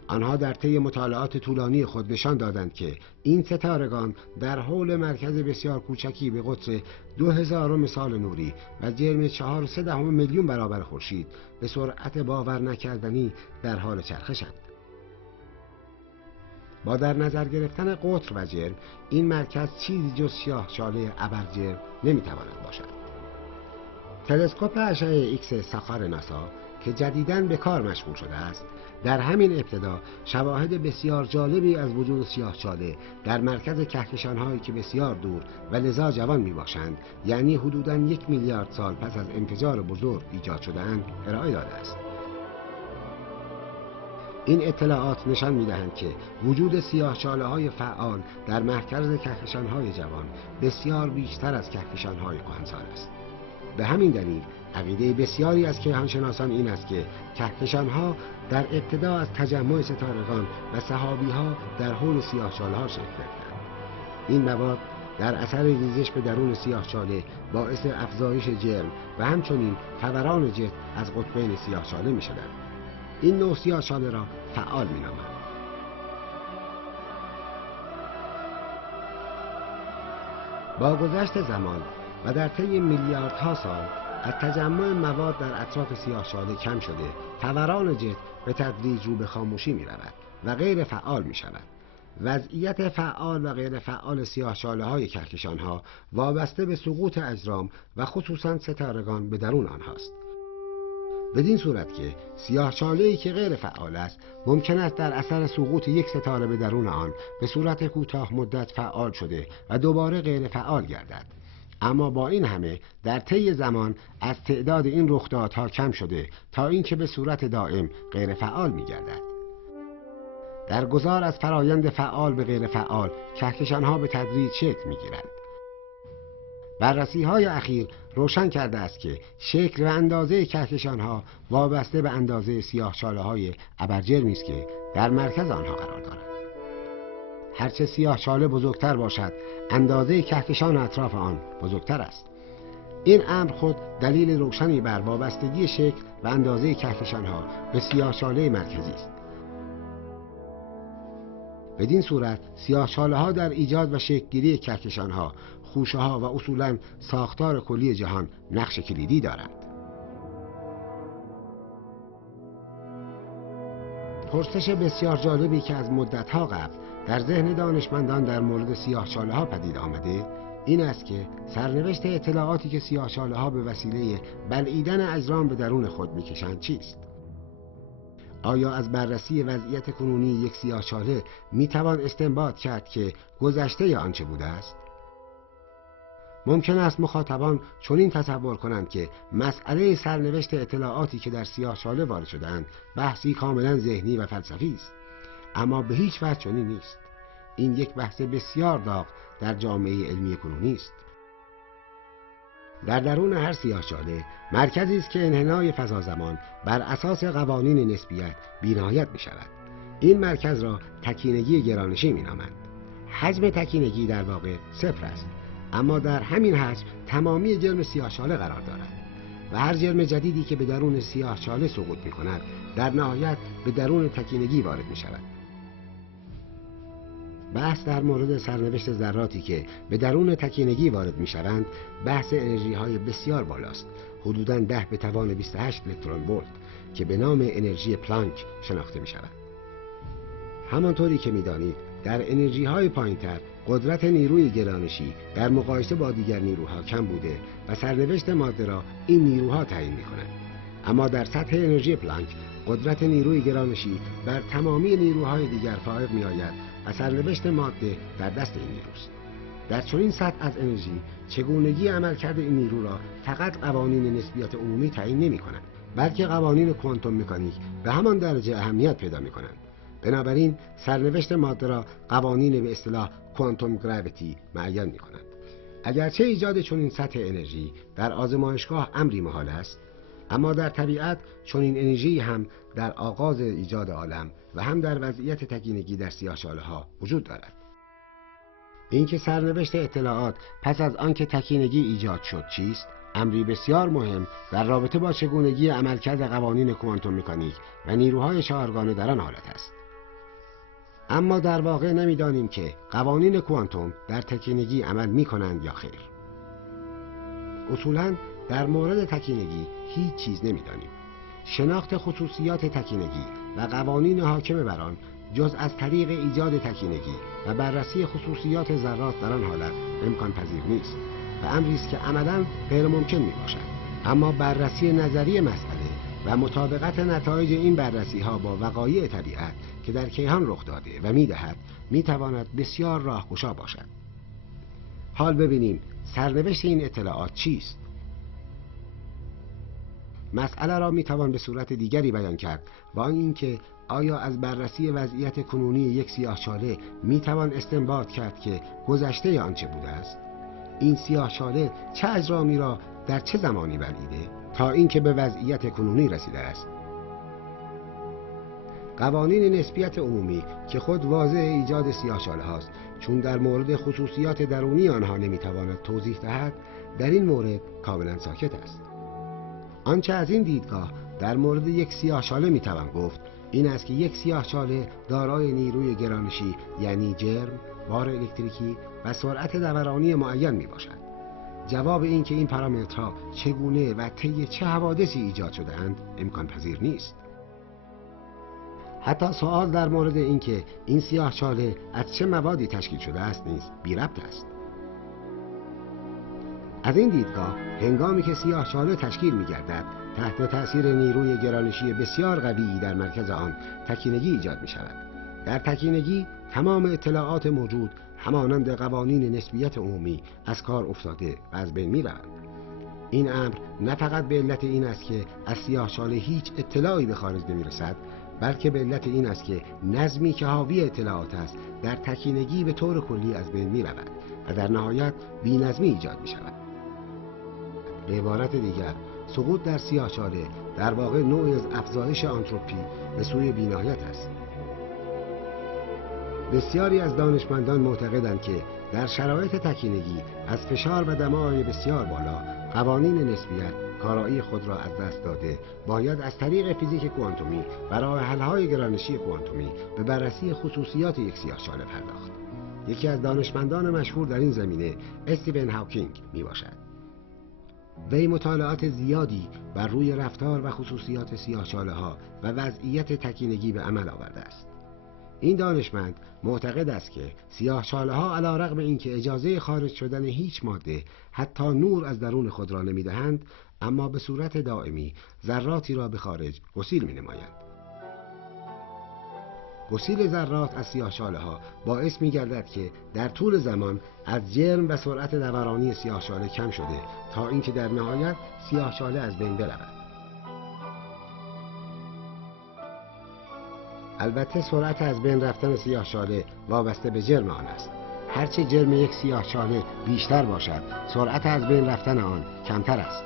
آنها در طی مطالعات طولانی خود نشان دادند که این ستارگان در حول مرکز بسیار کوچکی به قطر 2000 سال نوری و جرم 4.3 میلیون برابر خورشید به سرعت باور نکردنی در حال چرخشند. با در نظر گرفتن قطر و جرم، این مرکز چیزی جز سیاهچاله ابرجرم نمیتواند باشد. تلسکوپ اشعه ایکس ساخار ناسا که جدیداً به کار مشغول شده است، در همین ابتدا شواهد بسیار جالبی از وجود سیاهچاله در مرکز کهکشان‌هایی که بسیار دور و لذا جوان میباشند، یعنی حدوداً 1 میلیارد سال پس از انفجار بزرگ ایجاد شده‌اند، ارائه داده است. این اطلاعات نشان می‌دهند که وجود سیاهچاله‌های فعال در مرکز کهکشان‌های جوان بسیار بیشتر از کهکشان‌های کهنسال است. به همین دلیل عقیده بسیاری از کیهانشناسان این است که کهکشان‌ها در ابتدا از تجمع ستارگان و سحابی‌ها در حول سیاهچاله‌ها شکل گرفتند. این مواد در اثر ریزش به درون سیاهچاله باعث افزایش جرم و همچنین فوران جت از قطبین سیاهچاله می‌شدند. این نوع سیاهچاله را فعال می‌نامند. با گذشت زمان و در طی میلیاردها سال از تجمع مواد در اطراف سیاهچاله کم شده، فوران جت به تدریج رو به خاموشی می رود و غیر فعال می شود. وضعیت فعال و غیر فعال سیاهچاله‌های کهکشان‌ها وابسته به سقوط اجرام و خصوصاً ستارگان به درون آنهاست. بدین صورت که سیاهچاله‌ای که غیر فعال است ممکن است در اثر سقوط یک ستاره به درون آن به صورت کوتاه مدت فعال شده و دوباره غیر فعال گردد. اما با این همه در طی زمان از تعداد این رخدادها کم شده تا اینکه به صورت دائم غیر فعال می‌گردد. در گذار از فرایند فعال به غیر فعال کهکشان‌ها به تدریج شکل می‌گیرند. بررسی‌های اخیر روشن کرده است که شکل و اندازه کهکشان‌ها وابسته به اندازه سیاه‌چاله‌های ابرجرمی است که در مرکز آنها قرار دارند. هرچه سیاه‌چاله بزرگتر باشد، اندازه کهکشان اطراف آن بزرگتر است. این امر خود دلیل روشنی بر وابستگی شکل و اندازه کهکشان‌ها به سیاه‌چاله مرکزی است. بدین صورت سیاه‌چاله‌ها در ایجاد و شکل‌گیری کهکشان‌ها، خوشه‌ها و اصولاً ساختار کلی جهان نقش کلیدی دارند. پرسش بسیار جالبی که از مدت‌ها قبل در ذهن دانشمندان در مورد سیاه‌چاله‌ها پدید آمده این است که سرنوشت اطلاعاتی که سیاه‌چاله‌ها به وسیله بلعیدن اجرام به درون خود می‌کشند چیست؟ آیا از بررسی وضعیت کنونی یک سیاه‌چاله می‌توان استنباط کرد که گذشته آنچه بوده است؟ ممکن است مخاطبان چنین تصور کنند که مسئله سرنوشت اطلاعاتی که در سیاه‌چاله وارد شده‌اند بحثی کاملا ذهنی و فلسفی است، اما به هیچ وجه چنین نیست. این یک بحث بسیار داغ در جامعه علمی کنونی است. در درون هر سیاه‌چاله مرکزی است که انحنای فضا-زمان بر اساس قوانین نسبیت بی‌نهایت می‌شود. این مرکز را تکینگی گرانشی می‌نامند. حجم تکینگی در واقع صفر است، اما در همین حجم تمامی جرم سیاه‌چاله قرار دارد و هر جرم جدیدی که به درون سیاه‌چاله سقوط می‌کند در نهایت به درون تکینگی وارد می‌شود. بحث در مورد سرنوشت ذراتی که به درون تکینگی وارد می‌شوند بحث انرژی‌های بسیار بالاست، حدوداً 10 به توان 28 الکترون ولت که به نام انرژی پلانک شناخته می‌شود. همانطوری که می‌دانید در انرژی‌های پایین‌تر قدرت نیروی گرانشی در مقایسه با دیگر نیروها کم بوده و سرنوشت ماده را این نیروها تعیین می‌کنند. اما در سطح انرژی پلانک قدرت نیروی گرانشی بر تمامی نیروهای دیگر فائق می‌آید و سرنوشت ماده در دست این نیروست. در چنین سطح از انرژی چگونگی عملکرد این نیرو را فقط قوانین نسبیت عمومی تعیین نمی‌کنند، بلکه قوانین کوانتوم مکانیک به همان درجه اهمیت پیدا می‌کنند. بنابراین سرنوشت ماده را قوانین به اصطلاح کوانتوم گراویتی معین می‌کنند. اگرچه ایجاد چنین سطح انرژی در آزمایشگاه امری محال است، اما در طبیعت چنین انرژی هم در آغاز ایجاد عالم و هم در وضعیت تکینگی در سیاه‌چاله‌ها وجود دارد. اینکه سرنوشت اطلاعات پس از آنکه تکینگی ایجاد شد چیست، امری بسیار مهم در رابطه با چگونگی عملکرد قوانین کوانتوم مکانیک و نیروهای چهارگانه در آن حالت است. اما در واقع نمی‌دانیم که قوانین کوانتوم در تکینگی عمل می‌کنند یا خیر. اصولاً در مورد تکینگی هیچ چیز نمی‌دانیم. شناخت خصوصیات تکینگی و قوانین حاکم بر آن جز از طریق ایجاد تکینگی و بررسی خصوصیات ذرات در آن حالت امکان پذیر نیست و امری است که عملاً غیر ممکن میباشد. اما بررسی نظری مسئله و مطابقت نتایج این بررسی‌ها با وقایع طبیعت که در کیهان رخ داده و می‌دهد می‌تواند بسیار راهگشا باشد. حال ببینیم سرنوشت این اطلاعات چیست؟ مسئله را میتوان به صورت دیگری بیان کرد با اینکه آیا از بررسی وضعیت کنونی یک سیاه‌چاله میتوان استنباط کرد که گذشته آنچه بوده است؟ این سیاه‌چاله چه اجرامی را در چه زمانی بلعیده تا اینکه به وضعیت کنونی رسیده است؟ قوانین نسبیت عمومی که خود واضح ایجاد سیاه‌چاله هاست، چون در مورد خصوصیات درونی آنها نمیتواند توضیح دهد، در این مورد کاملا ساکت است. آنچه از این دیدگاه در مورد یک سیاه‌چاله میتوان گفت این است که یک سیاه‌چاله دارای نیروی گرانشی یعنی جرم، بار الکتریکی و سرعت دورانی معین میباشد. جواب این که این پارامترها چگونه و طی چه حوادثی ایجاد شده‌اند امکان پذیر نیست. حتی سوال در مورد این که این سیاه‌چاله از چه موادی تشکیل شده است نیز بی ربط است. از این دیدگاه هنگامی که سیاه‌چاله تشکیل می‌گردد تحت تأثیر نیروی گرانشی بسیار قوی در مرکز آن تکینگی ایجاد می‌شود. در تکینگی تمام اطلاعات موجود همانند قوانین نسبیت عمومی از کار افتاده و از بین می روند. این امر نه فقط به علت این است که از سیاهچاله هیچ اطلاعی به خارج نمی رسد، بلکه به علت این است که نظمی که حاوی اطلاعات است در تکینگی به طور کلی از بین می رود و در نهایت بی‌نظمی ایجاد می شود. به عبارت دیگر، سقوط در سیاهچاله در واقع نوعی از افزایش آنتروپی به سوی بی‌نهایت است. بسیاری از دانشمندان معتقدند که در شرایط تکینگی از فشار و دمای بسیار بالا قوانین نسبیت کارایی خود را از دست داده باید از طریق فیزیک کوانتومی و راه حل‌های گرانشی کوانتومی به بررسی خصوصیات یک سیاهچاله پرداخت. یکی از دانشمندان مشهور در این زمینه استیون هاکینگ می باشد. وی مطالعات زیادی بر روی رفتار و خصوصیات سیاهچاله‌ها و وضعیت تکینگی به عمل آورده است. این دانشمند معتقد است که سیاهچاله‌ها علی‌رغم اینکه اجازه خارج شدن هیچ ماده حتی نور از درون خود را نمی‌دهند، اما به صورت دائمی ذراتی را به خارج گسیل می‌نمایند. گسیل ذرات از سیاهچاله‌ها باعث می‌گردد که در طول زمان از جرم و سرعت دورانی سیاهچاله کم شده تا اینکه در نهایت سیاهچاله از بین برود. البته سرعت از بین رفتن سیاهچاله وابسته به جرم آن است. هرچه جرم یک سیاهچاله بیشتر باشد، سرعت از بین رفتن آن کمتر است.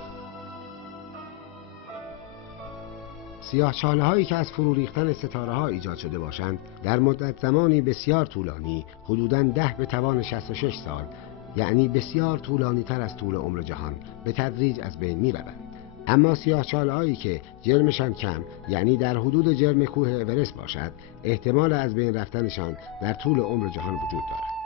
سیاهچاله‌هایی که از فرو ریختن ستاره‌ها ایجاد شده باشند، در مدت زمانی بسیار طولانی، حدوداً 10 به توان 66 سال، یعنی بسیار طولانی تر از طول عمر جهان، به تدریج از بین می‌روند. اما سیاهچاله‌هایی که جرمشان کم، یعنی در حدود جرم کوه اورست باشد، احتمال از بین رفتنشان در طول عمر جهان وجود دارد.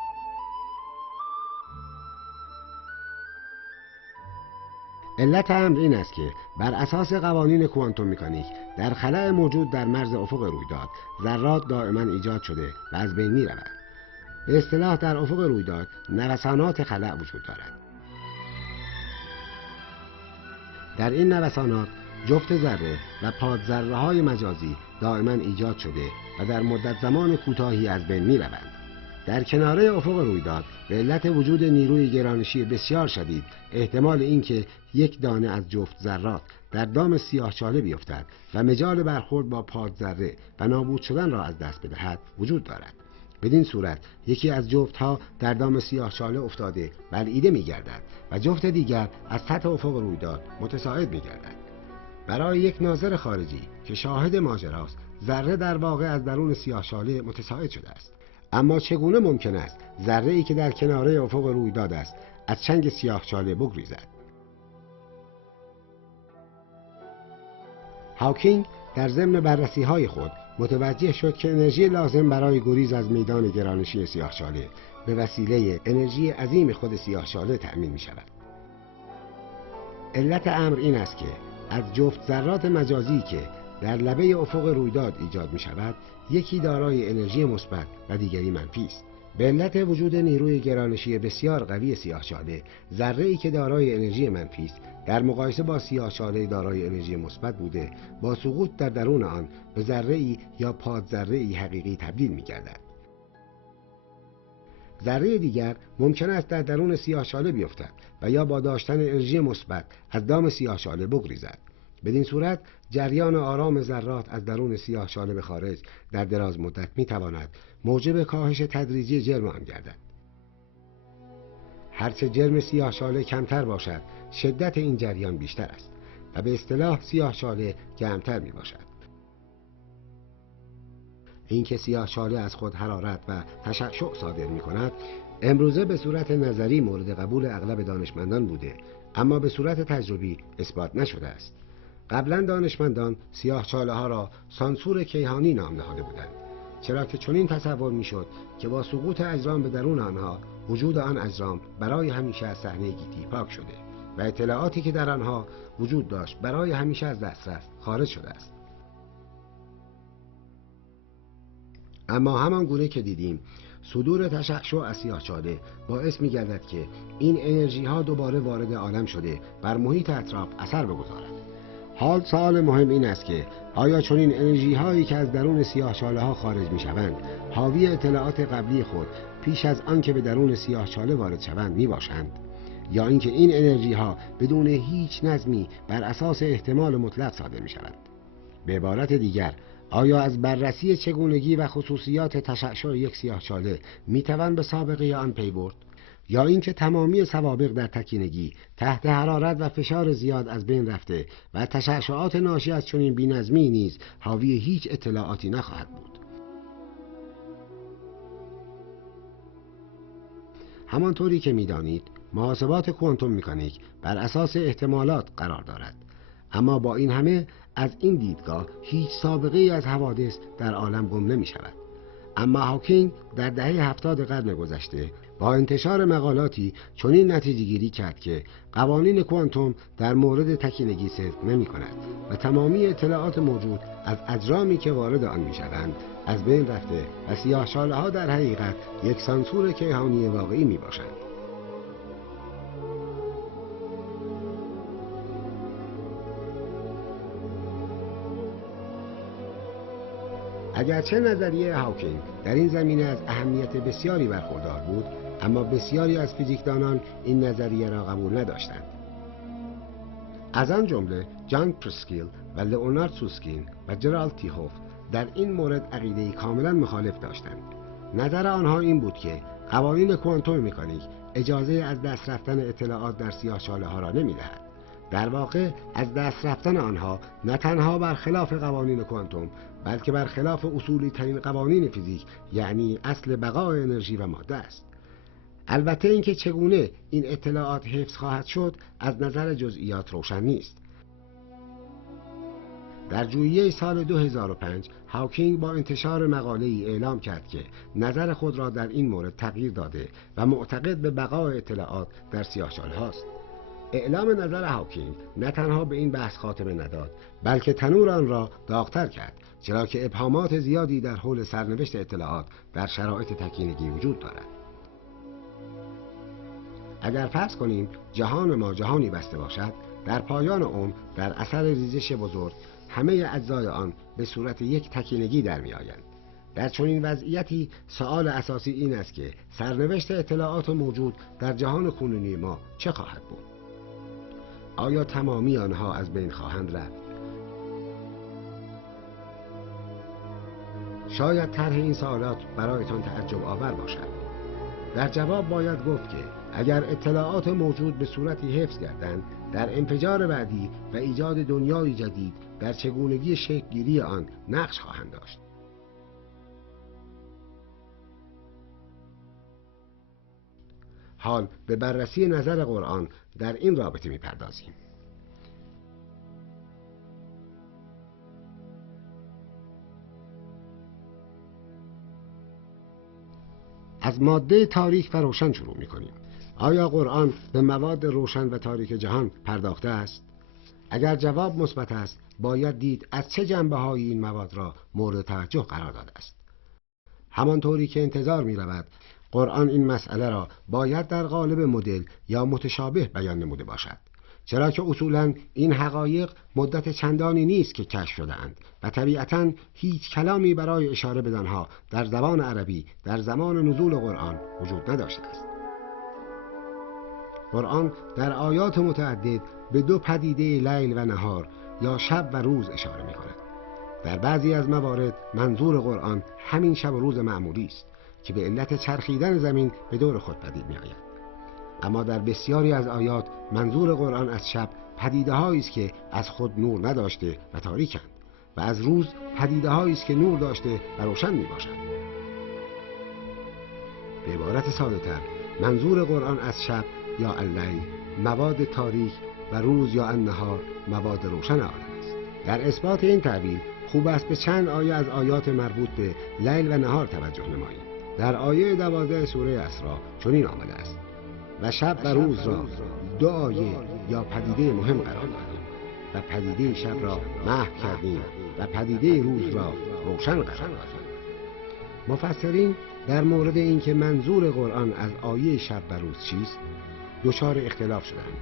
علت امر این است که بر اساس قوانین کوانتوم مکانیک در خلأ موجود در مرز افق رویداد ذرات دائما ایجاد شده و از بین می‌روند. به اصطلاح در افق رویداد نوسانات خلأ وجود دارد. در این نوسانات جفت ذره و پادذره‌های مجازی دائما ایجاد شده و در مدت زمان کوتاهی از بین می‌روند. در کناره افق رویداد به علت وجود نیروی گرانشی بسیار شدید احتمال اینکه یک دانه از جفت ذرات در دام سیاهچاله بیفتد و مجال برخورد با پادذره و نابود شدن را از دست بدهد وجود دارد. بدین صورت یکی از جفت‌ها در دام سیاهچاله افتاده بلعیده می‌گردد و جفت دیگر از سطح افق رویداد متصاعد می‌گردد. برای یک ناظر خارجی که شاهد ماجراست، ذره در واقع از درون سیاهچاله متصاعد شده است. اما چگونه ممکن است ذره‌ای که در کناره افق رویداد است از چنگ سیاهچاله بگریزد؟ هاکینگ در ضمن بررسی‌های خود متوجه شد که انرژی لازم برای گریز از میدان گرانشی سیاهچاله به وسیله انرژی عظیم خود سیاهچاله تأمین می‌شود. علت امر این است که از جفت ذرات مجازی که در لبه افق رویداد ایجاد می‌شود، یکی دارای انرژی مثبت و دیگری منفی است. به علت وجود نیروی گرانشی بسیار قوی سیاهچاله، ذره‌ای که دارای انرژی منفی است در مقایسه با سیاهچاله دارای انرژی مثبت بوده، با سقوط در درون آن به ذره‌ای یا پادذره‌ای حقیقی تبدیل می‌گردد. ذره دیگر ممکن است در درون سیاهچاله بیفتد و یا با داشتن انرژی مثبت از دام سیاهچاله بگریزد. بدین صورت جریان آرام ذرات از درون سیاهچاله به خارج در دراز مدت می‌تواند موجب کاهش تدریجی جرم آن گردد. هرچه جرم سیاهچاله کمتر باشد، شدت این جریان بیشتر است و به اصطلاح سیاهچاله گرمتر میباشد. اینکه سیاهچاله از خود حرارت و تشعشع صادر می‌کند، امروزه به صورت نظری مورد قبول اغلب دانشمندان بوده، اما به صورت تجربی اثبات نشده است. قبلا دانشمندان سیاهچاله‌ها را سانسور کیهانی نام نهاده بودند، چرا که چنین تصور می‌شد که با سقوط اجرام به درون آنها وجود آن اجرام برای همیشه از صحنه گیتی پاک شده و اطلاعاتی که در آنها وجود داشت برای همیشه از دسترس خارج شده است. اما همان گونه که دیدیم، صدور تشعشع از سیاهچاله باعث می‌گردد که این انرژی‌ها دوباره وارد عالم شده بر محیط اطراف اثر بگذارد. حال سوال مهم این است که آیا چنین انرژی هایی که از درون سیاهچاله ها خارج می شوند حاوی اطلاعات قبلی خود پیش از آنکه به درون سیاهچاله وارد شوند می باشند؟ یا اینکه این انرژی ها بدون هیچ نظمی بر اساس احتمال مطلق صادر می شوند؟ به عبارت دیگر، آیا از بررسی چگونگی و خصوصیات تشعشع یک سیاهچاله می توان به سابقه آن پی برد؟ یا اینکه تمامی سوابق در تکینگی تحت حرارت و فشار زیاد از بین رفته و تشعشعات ناشی از چنین بی‌نظمی نیز حاوی هیچ اطلاعاتی نخواهد بود؟ همانطوری که می‌دانید، محاسبات کوانتوم مکانیک بر اساس احتمالات قرار دارد، اما با این همه از این دیدگاه هیچ سابقه‌ای از حوادث در عالم گم نمی‌شود. اما هاکینگ در دهه 70 قرن گذشته با انتشار مقالاتی چنین نتیجه گیری کرد که قوانین کوانتوم در مورد تکینگی صدق نمی کند و تمامی اطلاعات موجود از اجرامی که وارد آن می شوند از بین رفته و سیاهچاله ها در حقیقت یک سانسور کیهانی واقعی می باشند. اگرچه نظریه هاکینگ در این زمینه از اهمیت بسیاری برخوردار بود، اما بسیاری از فیزیکدانان این نظریه را قبول نداشتند. از آن جمله جان پرسکیل و لئونارد سوسکین و جرالد تیهوف در این مورد عقیده‌ای کاملا مخالف داشتند. نظر آنها این بود که قوانین کوانتوم مکانیک اجازه از دست رفتن اطلاعات در سیاهچاله ها را نمی‌دهد. در واقع از دست رفتن آنها نه تنها برخلاف قوانین کوانتوم، بلکه برخلاف اصولی ترین قوانین فیزیک، یعنی اصل بقای انرژی و ماده است. البته اینکه چگونه این اطلاعات حفظ خواهد شد از نظر جزئیات روشن نیست. در ژوئیه سال 2005 هاکینگ با انتشار مقاله‌ای اعلام کرد که نظر خود را در این مورد تغییر داده و معتقد به بقای اطلاعات در سیاهچاله هاست. اعلام نظر هاکینگ نه تنها به این بحث خاتمه نداد، بلکه تنور آن را داغ‌تر کرد، چرا که ابهامات زیادی در حول سرنوشت اطلاعات در شرایط تکینگی وجود دارد. اگر فرض کنیم جهان ما جهانی بسته باشد، در پایان عمر در اثر ریزش بزرگ همه اجزای آن به صورت یک تکینگی در می آیند. در چنین وضعیتی سؤال اساسی این است که سرنوشت اطلاعات موجود در جهان کنونی ما چه خواهد بود؟ آیا تمامی آنها از بین خواهند رفت؟ شاید طرح این سوالات برایتان تعجب آور باشد. در جواب باید گفت که اگر اطلاعات موجود به صورتی حفظ گردند، در انفجار بعدی و ایجاد دنیای جدید در چگونگی شکل‌گیری آن نقش خواهند داشت. حال به بررسی نظر قرآن در این رابطه می‌پردازیم. از ماده تاریک و روشن شروع می‌کنیم. آیا قرآن به مواد روشن و تاریک جهان پرداخته است؟ اگر جواب مثبت است، باید دید از چه جنبه‌هایی این مواد را مورد توجه قرار داده است. همانطوری که انتظار می‌رود، قرآن این مسئله را باید در قالب مدل یا متشابه بیان نموده باشد، چرا که اصولاً این حقایق مدت چندانی نیست که کشف شده‌اند و طبیعتاً هیچ کلامی برای اشاره بدانها در زبان عربی در زمان نزول قرآن وجود نداشته است. قرآن در آیات متعدد به دو پدیده لیل و نهار یا شب و روز اشاره می‌کند. در بعضی از موارد منظور قرآن همین شب و روز معمولی است که به علت چرخیدن زمین به دور خود پدید می‌آید. اما در بسیاری از آیات منظور قرآن از شب پدیده‌هایی است که از خود نور نداشته و تاریکند و از روز پدیده‌هایی است که نور داشته و روشن میباشند. به عبارت ساده‌تر، منظور قرآن از شب یا اللیل مواد تاریک و روز یا النهار مواد روشن عالم است. در اثبات این تعبیر خوب است به چند آیه از آیات مربوط به لیل و نهار توجه نماییم. در آیه 12 سوره اسراء چنین آمده است: و شب و روز را دو آیه یا پدیده مهم قرار دادیم و پدیده شب را محو کردیم و پدیده روز را روشن قرار دادیم. مفسرین در مورد اینکه منظور قرآن از آیه شب و روز چیست دچار اختلاف شدند.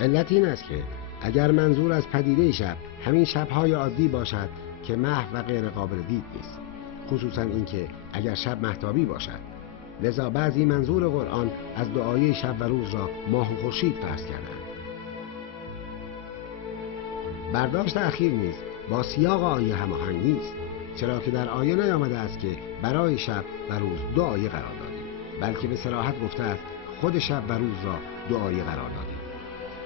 علت این است که اگر منظور از پدیده شب همین شب‌های عادی باشد که محو و غیر قابل دید نیست، خصوصا اینکه اگر شب مهتابی باشد، لذا بعضی منظور قرآن از دعای شب و روز را ماه و خورشید فرض کردند. برداشت اخیر نیز با سیاق آیه هماهنگ نیست، چرا که در آیه نیامده است که برای شب و روز دو آیه قرار دادیم، بلکه به صراحت گفته است خود شب و روز را دو آیه قرار دادیم.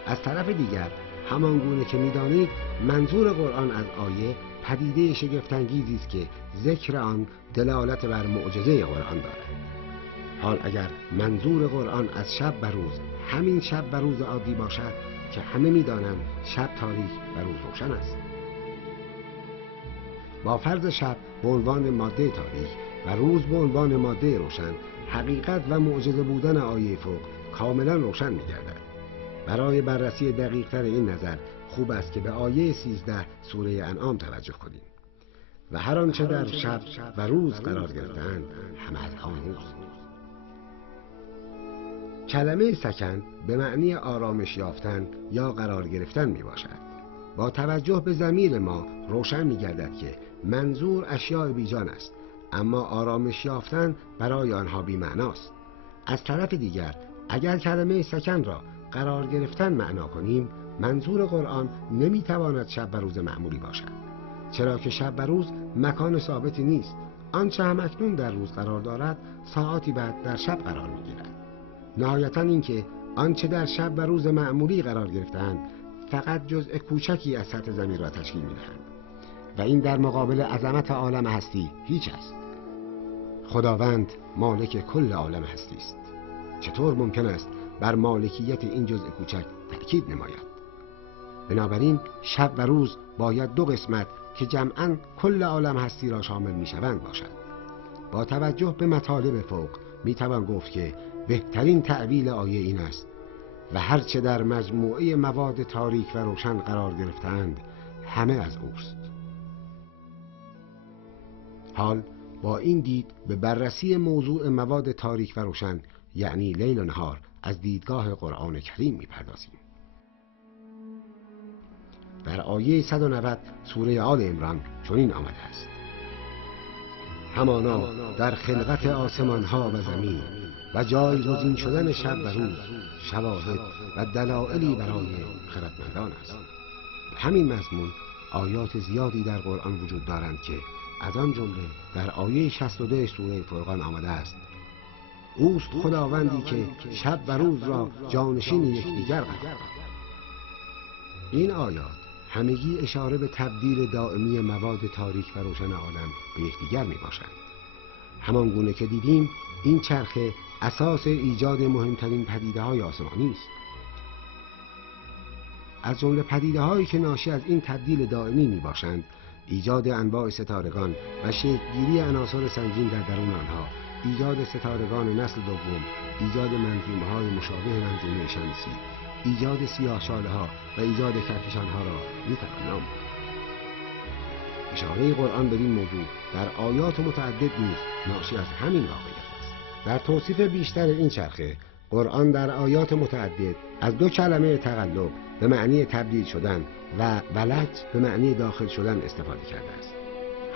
از طرف دیگر همان گونه که می‌دانید منظور قرآن از آیه پدیده شگفت‌انگیزی است که ذکر آن دلالت بر معجزه قرآن دارد. حال اگر منظور قرآن از شب و روز همین شب و روز عادی باشد که همه می‌دانند شب تاریک و روز روشن است، با فرض شب به عنوان ماده تاریک و روز به عنوان ماده روشن، حقیقت و معجزه بودن آیه فوق کاملا روشن می‌گردد. برای بررسی دقیق‌تر این نظر خوب است که به آیه 13 سوره انعام توجه کنیم. و هر آنچه در شب و روز قرار گرفتند همه از آنوست. کلمه سکن به معنی آرامش یافتن یا قرار گرفتن می باشد. با توجه به ضمیر ما روشن می گردد که منظور اشیاء بیجان است، اما آرامش یافتن برای آنها بی معناست. از طرف دیگر اگر کلمه سکن را قرار گرفتن معنا کنیم، منظور قرآن نمی تواند شب و روز معمولی باشد، چرا که شب و روز مکان ثابتی نیست. آنچه هم اکنون در روز قرار دارد ساعاتی بعد در شب قرار می گیرد. نهایتاً اینکه آنچه در شب و روز معمولی قرار گرفتند فقط جزء کوچکی از سطح زمین را تشکیل می دهند و این در مقابل عظمت عالم هستی هیچ است. خداوند مالک کل عالم هستی است. چطور ممکن است بر مالکیت این جزء کوچک تأکید نماید؟ بنابراین شب و روز باید دو قسمت که جمعاً کل عالم هستی را شامل می شوند باشد. با توجه به مطالب فوق می توان گفت که بهترین تأویل آیه این است و هرچه در مجموعه مواد تاریک و روشن قرار گرفتند همه از اوست. حال با این دید به بررسی موضوع مواد تاریک و روشن یعنی لیل و نهار از دیدگاه قرآن کریم می پردازیم. در آیه 190 سوره آل عمران چنین آمده است: همانا در خلقت آسمان ها و زمین و جایگزین شدن شب و روز شواهد و دلایلی برای خردمندان است. به همین مضمون آیات زیادی در قرآن وجود دارند که از آن جمله در آیه 62 سوره فرقان آمده است: اوست خداوندی که شب و روز را جانشین یکدیگر قرار داد. این آیات همگی اشاره به تبدیل دائمی مواد تاریک و روشن عالم به یکدیگر می باشند. همان گونه که دیدیم این چرخه اساس ایجاد مهمترین پدیده‌های آسمانی است. از جمله پدیده‌هایی که ناشی از این تبدیل دائمی می باشند ایجاد انواع ستارگان و شکل‌گیری عناصر سنگین در درون آنها، ایجاد ستارگان نسل دوم، ایجاد منظومه‌های مشابه منظومه شمسی، ایجاد سیاه‌چاله‌ها و ایجاد کهکشان‌ها را می‌توان نام برد. اشاره قرآن به این موضوع در آیات متعدد نیز ناشی از همین واقعیت است. در توصیف بیشتر این چرخه قرآن در آیات متعدد از دو کلمه تقلب به معنی تبدیل شدن و ولج به معنی داخل شدن استفاده کرده است.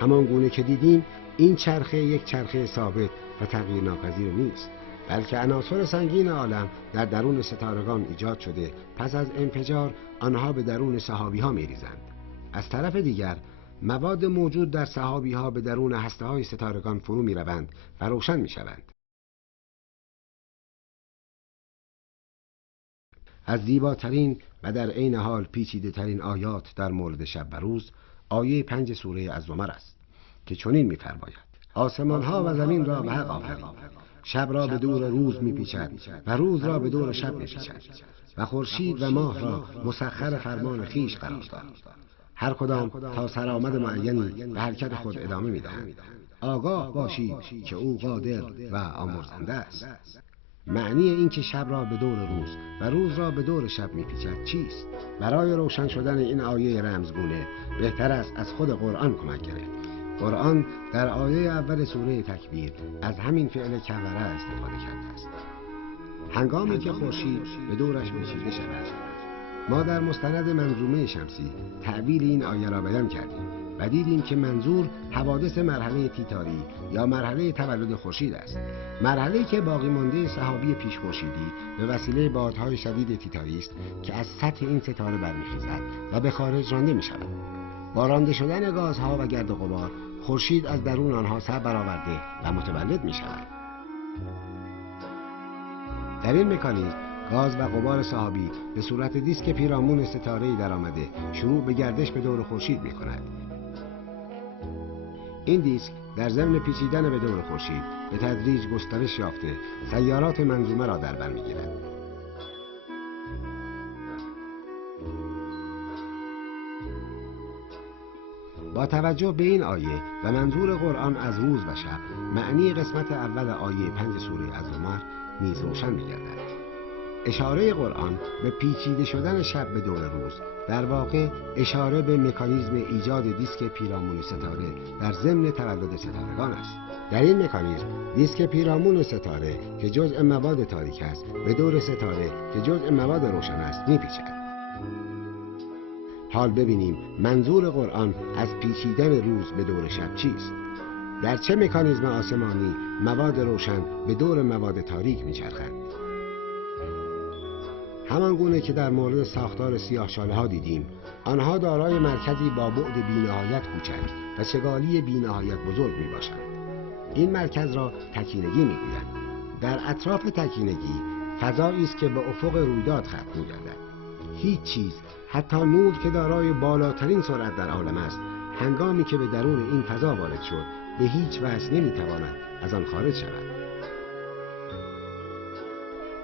همان گونه که دیدیم این چرخه یک چرخه ثابت و تغییر ناپذیر نیست، بلکه عناصر سنگین عالم در درون ستارگان ایجاد شده، پس از انفجار آنها به درون سحابی‌ها می‌ریزند. از طرف دیگر مواد موجود در سحابی‌ها به درون هسته‌های ستارگان فرو می‌روند و روشن می‌شوند. از زیباترین و در عین حال پیچیده‌ترین آیات در مورد شب و روز آیه 5 سوره الزمر است که چنین می‌فرماید: آسمان‌ها و زمین را به حق آفرید، شب را به دور روز می‌پیچد و روز را به دور شب می‌پیچد و خورشید و ماه را مسخر فرمان خویش قرار داد، هر کدام تا سرآمد معینی به حرکت خود ادامه می‌دهند. آگاه باشید که او قادر و آمرزنده است. معنی این که شب را به دور روز و روز را به دور شب می‌پیچد چیست؟ برای روشن شدن این آیه رمزگونه بهتر است از خود قرآن کمک گرفت. قرآن در آیه اول سوره تکویر از همین فعل کوره استفاده کرده است. هنگامی که خورشید به دورش پیچیده شود ما در مستند منظومه شمسی تعبیر این آیه را بیان کردیم و دیدیم که منظور حوادث مرحله تیتاری یا مرحله تولد خورشید است. مرحله‌ای که باقی مانده سحابی پیش خورشیدی به وسیله بادهای شدید تیتاری است که از سطح این ستاره برمیخیزد و به خارج رانده می‌شود. با رانده شدن گازها و گرد و غبار، خورشید از درون آنها سر برآورده و متولد می‌شود. در این مکانیزم گاز و غبار سحابی به صورت دیسک پیرامون ستاره‌ای درآمده شروع به گردش به دور خورشید می‌کند. این دیسک در ضمن پیچیدن به دور خورشید به تدریج گسترش یافته سیارات منظومه را در بر می‌گیرد. با توجه به این آیه و منظور قرآن از روز و شب، معنی قسمت اول آیه 5 سوره الزمر نیز روشن می‌گردد. اشاره قرآن به پیچیده شدن شب به دور روز در واقع اشاره به مکانیزم ایجاد دیسک پیرامون ستاره در ضمن تولد ستارگان است. در این مکانیزم دیسک پیرامون ستاره که جزء مواد تاریک است به دور ستاره که جزء مواد روشن است میپیچد. حال ببینیم منظور قرآن از پیچیدن روز به دور شب چیست؟ در چه مکانیزم آسمانی مواد روشن به دور مواد تاریک میچرخند؟ همان گونه که در مورد ساختار سیاه‌چاله ها دیدیم، آنها دارای مرکزی با بعد بی‌نهایت کوچک و چگالی بی‌نهایت بزرگ میباشند. این مرکز را تکینگی میگویند. در اطراف تکینگی فضایی است که به افق رویداد ختم می‌گردد. هیچ چیز، حتی نور که دارای بالاترین سرعت در عالم است، هنگامی که به درون این فضا وارد شد به هیچ وجه نمیتواند از آن خارج شود.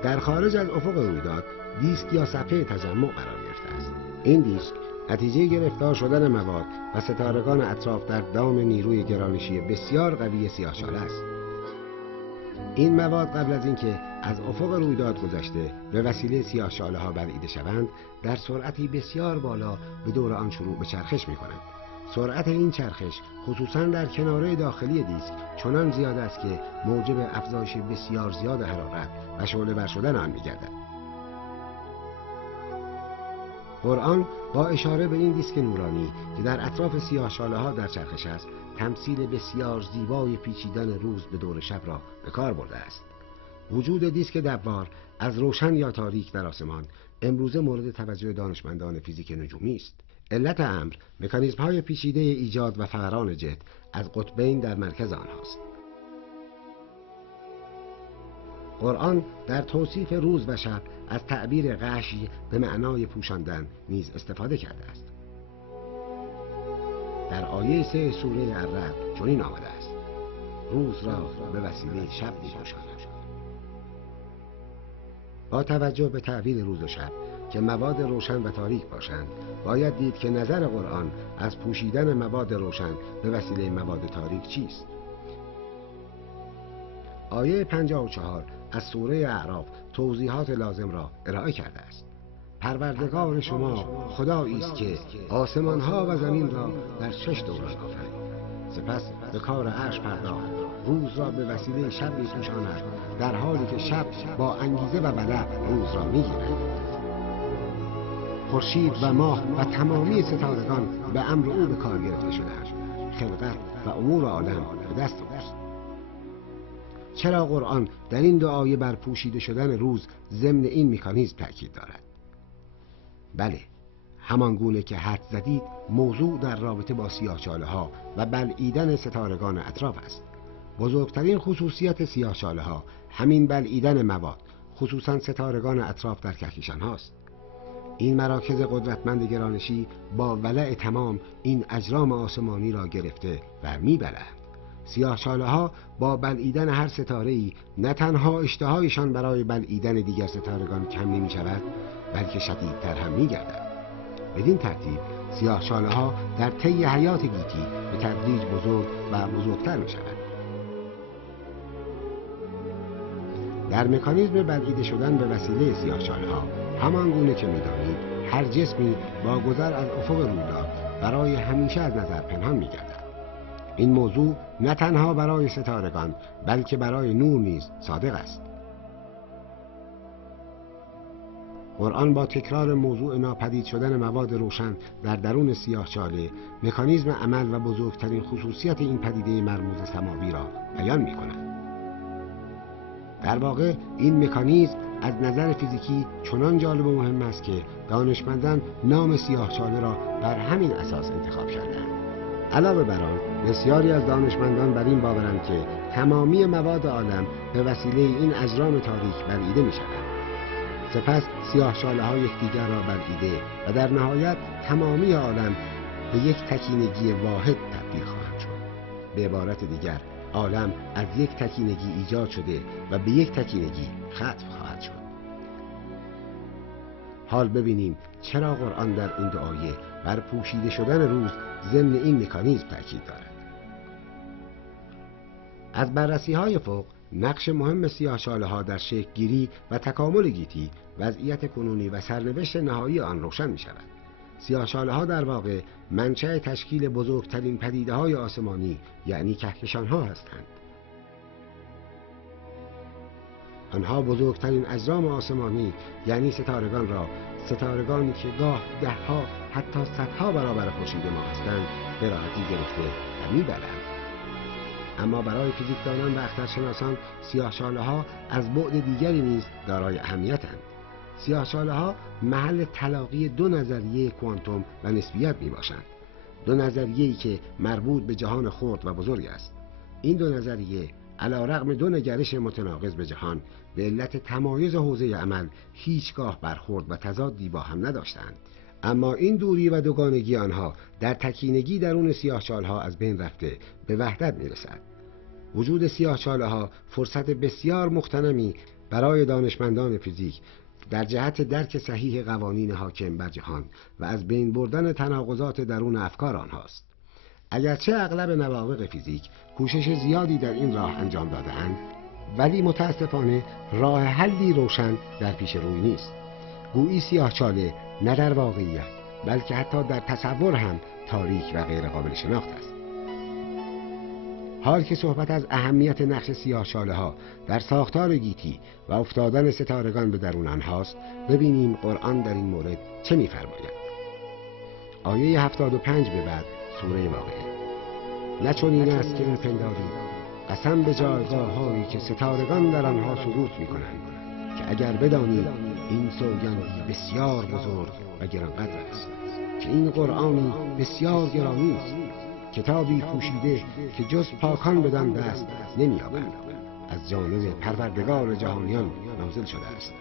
در خارج از افق رویداد دیسک یا صفحه تجمع قرار گرفته است. این دیسک نتیجه گرفتار شدن مواد و ستارگان اطراف در دام نیروی گرانشی بسیار قوی سیاه‌چاله است. این مواد قبل از اینکه از افق رویداد گذشته به وسیله سیاه‌چاله ها بلعیده شوند، در سرعتی بسیار بالا به دور آن شروع به چرخش می‌کنند. سرعت این چرخش خصوصاً در کناره داخلی دیسک چنان زیاد است که موجب افزایش بسیار زیاد حرارت و شعله‌ور شدن آن می‌گردد. قرآن با اشاره به این دیسک نورانی که در اطراف سیاه‌چاله ها در چرخش است، تمثیل بسیار زیبای پیچیدن روز به دور شب را به کار برده است. وجود دیسک دوار از روشن یا تاریک در آسمان امروزه مورد توجه دانشمندان فیزیک نجومی است. علت امر مکانیزم‌های پیچیده ایجاد و فوران جهت از قطبین در مرکز آنهاست. قرآن در توصیف روز و شب از تعبیر غشی به معنای پوشاندن نیز استفاده کرده است. در آیه 3 سوره الرعد چنین آمده است: روز را به وسیله شب می‌پوشاند. با توجه به تعبیر روز و شب که مواد روشن و تاریک باشند، باید دید که نظر قرآن از پوشیدن مواد روشن به وسیله مواد تاریک چیست؟ آیه 54 از سوره اعراف توضیحات لازم را ارائه کرده است. پروردگار شما خدایی است که آسمان‌ها و زمین را در 6 دوران آفرید. سپس به کار عرش پرداخت، روز را به وسیله شب می‌پوشاند، در حالی که شب با انگیزه و ولع روز را می‌گیرد. خورشید و ماه و تمامی ستارگان به امر او به کار گرفته شده‌اند. خلقت و امور عالم به دست اوست. چرا قرآن در این دو آیه بر پوشیده شدن روز ضمن این مکانیزم تأکید دارد؟ بله، همان گونه که حد زدید، موضوع در رابطه با سیاه‌چاله ها و بلعیدن ستارگان اطراف است. بزرگترین خصوصیت سیاه‌چاله ها همین بلعیدن مواد، خصوصا ستارگان اطراف در کهکشان هاست. این مراکز قدرتمند گرانشی با ولع تمام این اجرام آسمانی را گرفته و میبلند. سیاه‌چاله ها با بلعیدن هر ستاره‌ای نه تنها اشتهایشان برای بلعیدن دیگر ستارگان کم نمی شود، بلکه شدیدتر هم می گردد. بدین ترتیب سیاه‌چاله ها در طی حیات گیتی به تدریج بزرگ و بزرگتر می شود. در مکانیزم بلعیده شدن به وسیله سیاه‌چاله ها، همان گونه که می دانید، هر جسمی با گذر از افق رویداد برای همیشه از نظر پنهان می گردد. این موضوع نه تنها برای ستارگان بلکه برای نور نیز صادق است. قرآن با تکرار موضوع ناپدید شدن مواد روشن در درون سیاهچاله مکانیزم عمل و بزرگترین خصوصیت این پدیده مرموز سماوی را بیان می‌کند. در واقع این مکانیزم از نظر فیزیکی چنان جالب و مهم است که دانشمندان نام سیاهچاله را بر همین اساس انتخاب کردند. علاوه بر آن، بسیاری از دانشمندان بر این باورند که تمامی مواد عالم به وسیله این اجرام تاریک بلعیده می‌شوند. سپس سیاهچاله‌ها یکدیگر را بلعیده و در نهایت تمامی عالم به یک تکینگی واحد تبدیل خواهند شد. به عبارت دیگر، عالم از یک تکینگی ایجاد شده و به یک تکینگی ختم خواهد شد. حال ببینیم چرا قرآن در این دو آیه بر پوشیده شدن روز ضمن این مکانیزم تاکید دارد. از بررسی‌های فوق نقش مهم سیاهچاله‌ها در شکل گیری و تکامل گیتی، وضعیت کنونی و سرنوشت نهایی آن روشن می‌شود. سیاهچاله‌ها در واقع منشأ تشکیل بزرگترین پدیده‌های آسمانی یعنی کهکشان‌ها هستند. آنها بزرگترین اجرام آسمانی یعنی ستارگانی که گاه ده‌ها حتی صدها برابر خورشید ما هستند به راحتی گرفته و می‌برند. اما برای فیزیکدانان و اخترشناسان سیاهچاله‌ها از بعد دیگری نیز دارای اهمیتند. سیاهچاله‌ها محل تلاقی دو نظریه کوانتوم و نسبیت میباشند. دو نظریه‌ای که مربوط به جهان خرد و بزرگ است. این دو نظریه علی‌رغم دو نگرش متناقض به جهان به علت تمایز حوزه عمل هیچگاه برخورد و تضادی با هم نداشتند. اما این دوری و دوگانگی آنها در تکینگی درون سیاهچاله‌ها از بین رفته به وحدت میرسد. وجود سیاهچاله‌ها فرصت بسیار مغتنمی برای دانشمندان فیزیک در جهت درک صحیح قوانین حاکم بر جهان و از بین بردن تناقضات درون افکار آنهاست. اگرچه اغلب نوابغ فیزیک کوشش زیادی در این راه انجام داده‌اند، ولی متاسفانه راه حلی روشن در پیش روی نیست. گویی سیاهچاله نه در واقعیت بلکه حتی در تصور هم تاریک و غیر قابل شناخت است. حال که صحبت از اهمیت نقش سیاهچاله‌ها در ساختار گیتی و افتادن ستارگان به درون آنهاست، ببینیم قرآن در این مورد چه می‌فرماید. آیه 75 به بعد سوره واقعه: نه چنین است که این پنداری قسم به جایگاه‌هایی که ستارگان در آنها سقوط می‌کنند که اگر بدانید این سوگندی بسیار بزرگ و گرانقدر است که این قرآنی بسیار گرامی است، کتابی پوشیده که جز پاکان بدان دست نمی‌یابند، از جانب پروردگار جهانیان نازل شده است.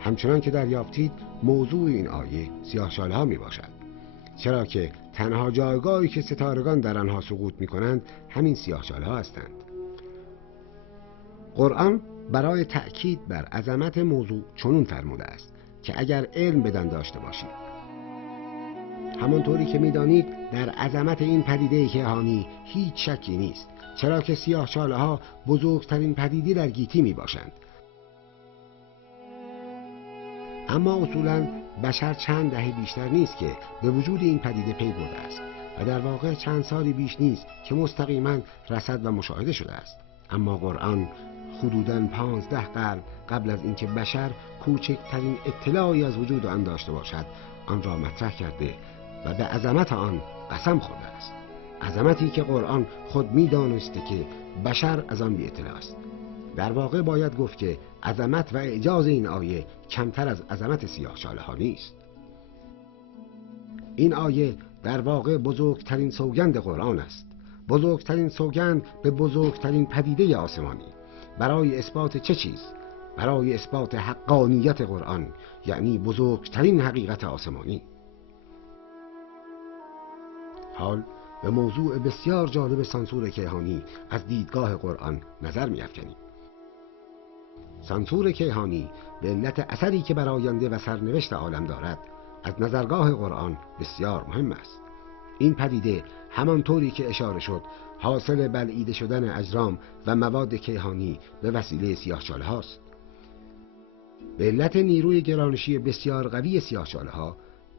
همچنان که دریافتید موضوع این آیه سیاهچاله‌ها میباشد، چرا که تنها جایگاهی که ستارگان در آنها سقوط میکنند همین سیاهچاله‌ها هستند. قرآن برای تأکید بر عظمت موضوع چنین فرموده است که اگر علم بدان داشته باشید، همانطوری که میدانید در عظمت این پدیده کیهانی هیچ شکی نیست، چرا که سیاهچاله‌ها بزرگترین پدیده در گیتی میباشند. اما اصولاً بشر چند دهه بیشتر نیست که به وجود این پدیده پی برده است و در واقع چند سالی بیش نیست که مستقیما رصد و مشاهده شده است. اما قرآن حدوداً 15 قرن قبل از اینکه بشر کوچکترین اطلاعی از وجود آن داشته باشد آن را مطرح کرده و به عظمت آن قسم خورده است. عظمتی که قرآن خود می‌دانسته که بشر از آن بی اطلاع است. در واقع باید گفت که عظمت و اعجاز این آیه کمتر از عظمت سیاهچاله‌ها نیست. این آیه در واقع بزرگترین سوگند قرآن است. بزرگترین سوگند به بزرگترین پدیده آسمانی. برای اثبات چه چیز؟ برای اثبات حقانیت قرآن، یعنی بزرگترین حقیقت آسمانی. حال به موضوع بسیار جالب سانسور کیهانی از دیدگاه قرآن نظر می‌افکنیم. سانسور کیهانی به علت اثری که بر آینده و سرنوشت عالم دارد از نظرگاه قرآن بسیار مهم است. این پدیده همانطوری که اشاره شد حاصل بلعیده شدن اجرام و مواد کیهانی به وسیله سیاهچاله‌ها است. به علت نیروی گرانشی بسیار قوی سیاهچاله‌ها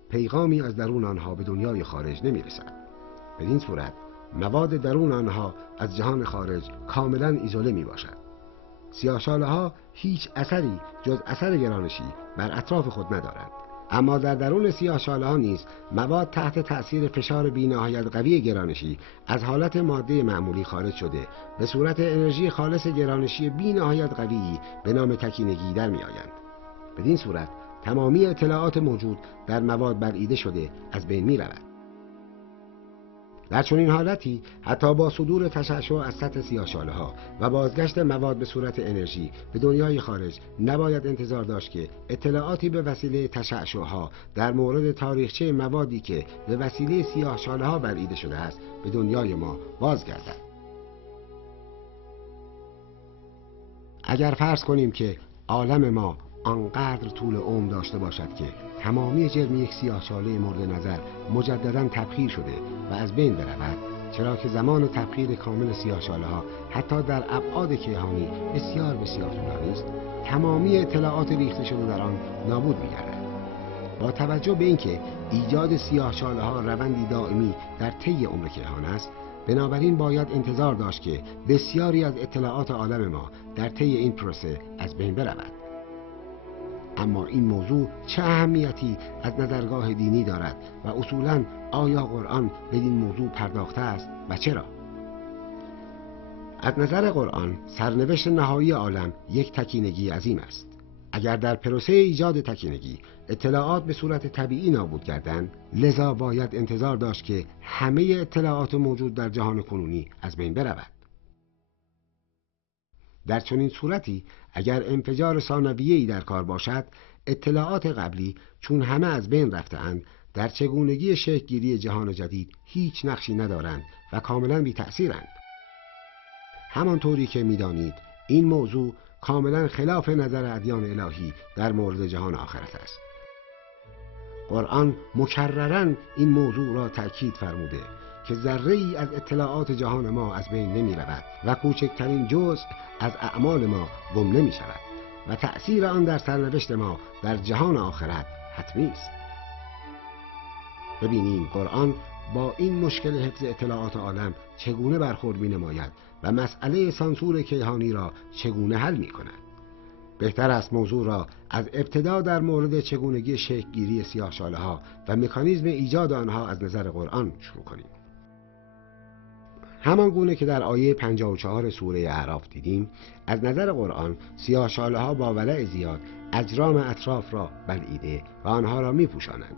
پیغامی از درون آنها به دنیای خارج نمی‌رسد. بدین صورت مواد درون آنها از جهان خارج کاملا ایزوله میباشد. سیاه‌چاله‌ها هیچ اثری جز اثر گرانشی بر اطراف خود ندارند. اما در درون سیاه‌چاله‌ها نیز مواد تحت تأثیر فشار بی‌نهایت قوی گرانشی از حالت ماده معمولی خارج شده به صورت انرژی خالص گرانشی بی‌نهایت قوی به نام تکینگی در می‌آیند. بدین صورت تمامی اطلاعات موجود در مواد بلعیده شده از بین می‌رود. در چنین حالتی حتی با صدور تشعشع از سطح سیاه‌چاله‌ها و بازگشت مواد به صورت انرژی به دنیای خارج نباید انتظار داشت که اطلاعاتی به وسیله تشعشع‌ها در مورد تاریخچه موادی که به وسیله سیاه‌چاله‌ها بلعیده شده است به دنیای ما بازگردد. اگر فرض کنیم که عالم ما آنقدر طول عمر داشته باشد که تمامی جرم یک سیاه‌چاله مورد نظر مجددا تبخیر شده و از بین برود، چرا که زمان تبخیر کامل سیاه‌چاله‌ها حتی در ابعاد کیهانی بسیار بسیار طولانی است، تمامی اطلاعات ریخته شده در آن نابود می‌گردد. با توجه به اینکه ایجاد سیاه‌چاله‌ها روندی دائمی در طی عمر کیهان است، بنابراین باید انتظار داشت که بسیاری از اطلاعات عالم ما در طی این پروسه از بین برود. اما این موضوع چه اهمیتی از نظرگاه دینی دارد و اصولاً آیا قرآن به این موضوع پرداخته است و چرا؟ از نظر قرآن سرنوشت نهایی عالم یک تکینگی عظیم است. اگر در پروسه ایجاد تکینگی اطلاعات به صورت طبیعی نابود گردند، لذا باید انتظار داشت که همه اطلاعات موجود در جهان کنونی از بین برود. در چنین صورتی اگر انفجار ثانویه‌ای در کار باشد، اطلاعات قبلی چون همه از بین رفته‌اند در چگونگی شکل‌گیری جهان جدید هیچ نقشی ندارند و کاملا بی تأثیرند. همانطوری که می‌دانید این موضوع کاملا خلاف نظر ادیان الهی در مورد جهان آخرت است. قرآن مکرراً این موضوع را تأکید فرموده که ذره‌ای از اطلاعات جهان ما از بین نمی رود و کوچکترین جزء از اعمال ما گم نمی شود و تأثیر آن در سرنوشت ما در جهان آخرت حتمی است. ببینیم قرآن با این مشکل حفظ اطلاعات عالم چگونه برخورد می نماید و مسئله سانسور کیهانی را چگونه حل می کند. بهتر است موضوع را از ابتدا در مورد چگونگی شکل‌گیری سیاه‌چاله‌ها و مکانیزم ایجاد آنها از نظر قرآن شروع کنیم. همان گونه که در آیه 54 سوره اعراف دیدیم، از نظر قرآن سیاه‌چاله‌ها با ولع زیاد اجرام اطراف را بلعیده و آنها را می‌پوشانند.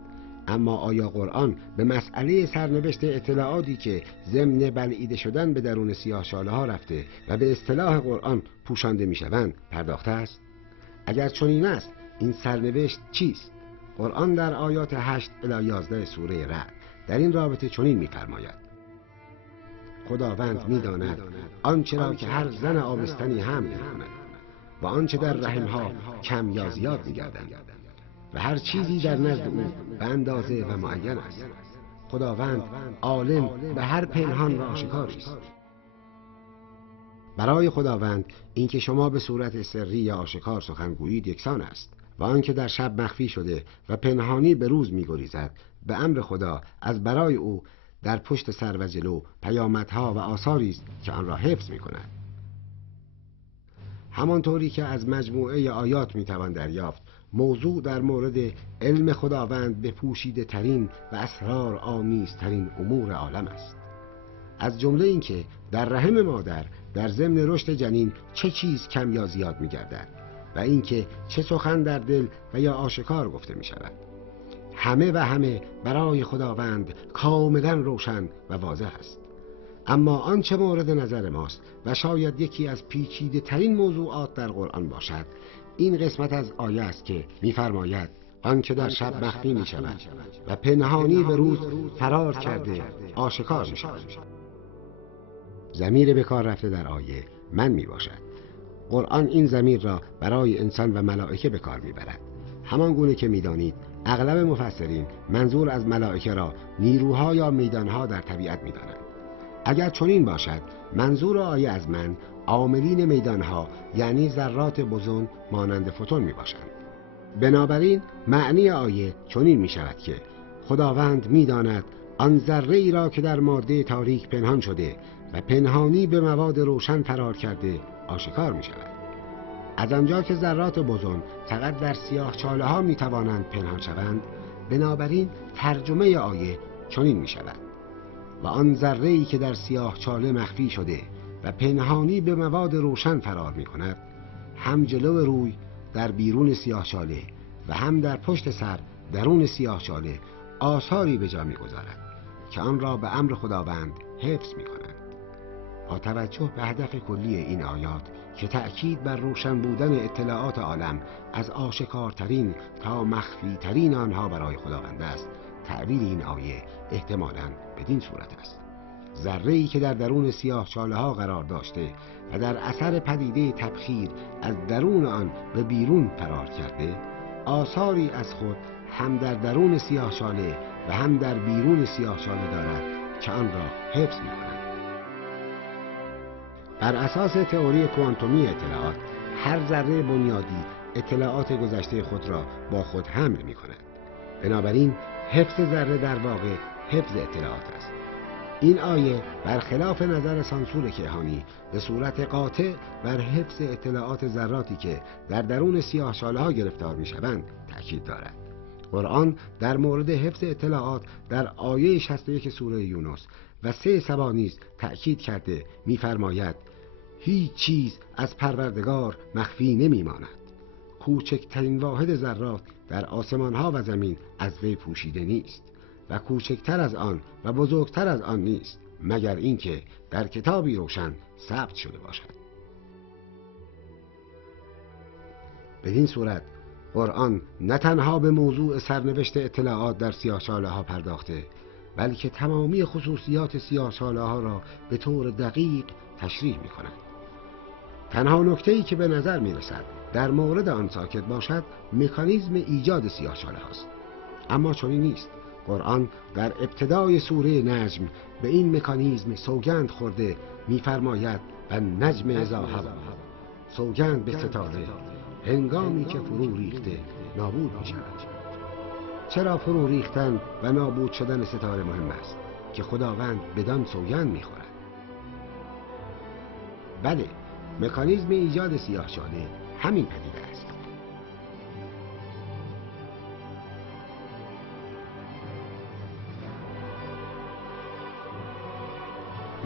اما آیا قرآن به مسئله سرنوشت اطلاعاتی که ضمن بلعیده شدن به درون سیاه‌چاله‌ها رفته و به اصطلاح قرآن پوشانده می‌شوند پرداخته است؟ اگر چنین است این سرنوشت چیست؟ قرآن در آیات 8 الی 11 سوره رعد در این رابطه چنین می‌فرماید: خداوند می‌داند آنچه را که هر زن آبستنی حمل می‌کند و آنچه در رحم‌ها کم یا زیاد می‌گردد و هر چیزی در نزد او به اندازه و معین است. خداوند عالم به هر پنهان و آشکاری است. برای خداوند اینکه شما به صورت سری یا آشکار سخن گویید یکسان است و آنکه در شب مخفی شده و پنهانی به روز می‌گریزد به امر خدا از برای او در پشت سر و جلو پیامدها و آثاری است که آن را حفظ می‌کند. همانطوری که از مجموعه آیات می‌توان دریافت، موضوع در مورد علم خداوند به پوشیده ترین و اسرار آمیزترین امور عالم است. از جمله اینکه در رحم مادر در ضمن رشد جنین چه چیز کم یا زیاد می‌گردد و اینکه چه سخن در دل و یا آشکار گفته می‌شود. همه و همه برای خداوند کاملا روشن و واضح است. اما آنچه مورد نظر ماست و شاید یکی از پیچیده ترین موضوعات در قرآن باشد، این قسمت از آیه است که می‌فرماید آنچه در شب مخفی می‌شود و پنهانی به روز فرار کرده آشکار می‌شود. ضمیر به کار رفته در آیه من میباشد. قرآن این ضمیر را برای انسان و ملائکه به کار میبرد. همان گونه که میدانید اغلب مفسرین منظور از ملائکه را نیروها یا میدانها در طبیعت میدانند. اگر چنین باشد منظور آیه از من عاملین میدانها یعنی ذرات بوزون مانند فوتون میباشند. بنابراین معنی آیه چنین میشود که خداوند میداند آن ذره ای را که در ماده تاریک پنهان شده و پنهانی به مواد روشن فرار کرده آشکار می شود. از آنجا که ذرات بوزون فقط در سیاهچاله ها می توانند پنهان شوند، بنابراین ترجمه آیه چنین می شود: و آن ذره‌ای که در سیاهچاله مخفی شده و پنهانی به مواد روشن فرار می کند، هم جلو روی در بیرون سیاهچاله و هم در پشت سر درون سیاهچاله آثاری به جا می گذارد که آن را به امر خداوند حفظ می کند. با توجه به هدف کلی این آیات که تأکید بر روشن بودن اطلاعات عالم از آشکارترین تا مخفیترین آنها برای خداوند است، تعبیر این آیه احتمالاً بدین صورت است: ذره‌ای که در درون سیاهچاله ها قرار داشته و در اثر پدیده تبخیر از درون آن به بیرون فرار کرده، آثاری از خود هم در درون سیاهچاله و هم در بیرون سیاهچاله دارد که آن را حفظ می‌کند. بر اساس تئوری کوانتومی اطلاعات، هر ذره بنیادی اطلاعات گذشته خود را با خود حمل می‌کند. بنابراین حفظ ذره در واقع حفظ اطلاعات است. این آیه برخلاف نظر سانسور کیهانی به صورت قاطع بر حفظ اطلاعات ذراتی که در درون سیاهچاله ها گرفتار می‌شوند تأکید دارد. قرآن در مورد حفظ اطلاعات در آیه 61 سوره یونس و 3 سبا نیز تأکید کرده می‌فرماید: هیچ چیز از پروردگار مخفی نمی‌ماند. کوچکترین واحد ذرات در آسمان‌ها و زمین از وی پوشیده نیست و کوچکتر از آن و بزرگتر از آن نیست، مگر اینکه در کتابی روشن ثبت شده باشد. بدین صورت قرآن نه تنها به موضوع سرنوشت اطلاعات در سیاهچاله ها پرداخته، بلکه تمامی خصوصیات سیاهچاله ها را به طور دقیق تشریح می کند. تنها نکته‌ای که به نظر می رسد در مورد آن ساکت باشد مکانیزم ایجاد سیاهچاله هاست، اما چنین نیست. قرآن در ابتدای سوره نجم به این مکانیزم سوگند خورده می‌فرماید: و نجم اذا هوا، سوگند به ستاره هنگامی که فرو ریخته نابود می‌شود. چرا فرو ریختن و نابود شدن ستاره مهم است؟ که خداوند بدان سوگند می‌خورد. بله، مکانیزم ایجاد سیاهچاله همین پدیده است.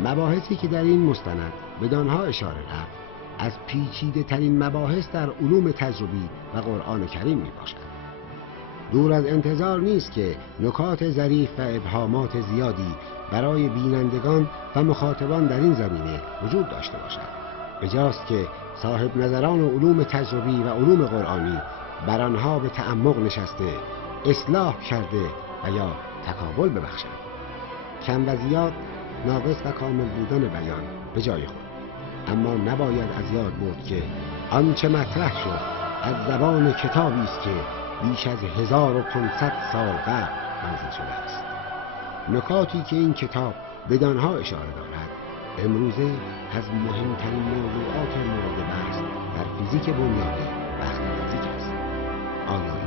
مباحثی که در این مستند بدانها اشاره رفت از پیچیده ترین مباحث در علوم تجربی و قرآن کریم می باشد. دور از انتظار نیست که نکات ظریف و ابهامات زیادی برای بینندگان و مخاطبان در این زمینه وجود داشته باشد. بجاست که صاحب نظران علوم تجربی و علوم قرآنی بر آنها به تعمق نشسته، اصلاح کرده و یا تکامل ببخشند. کم و زیاد، ناقص و کامل بودن بیان به جای خود، اما نباید از یاد برد که آنچه مطرح شد از زبان کتابی است که بیش از 1500 سال قبل منزل شده است. نکاتی که این کتاب بدانها اشاره دارد امروزه از مهمترین موضوعات مورد بحث در فیزیک بنیادی و اخترافیزیک است. آیا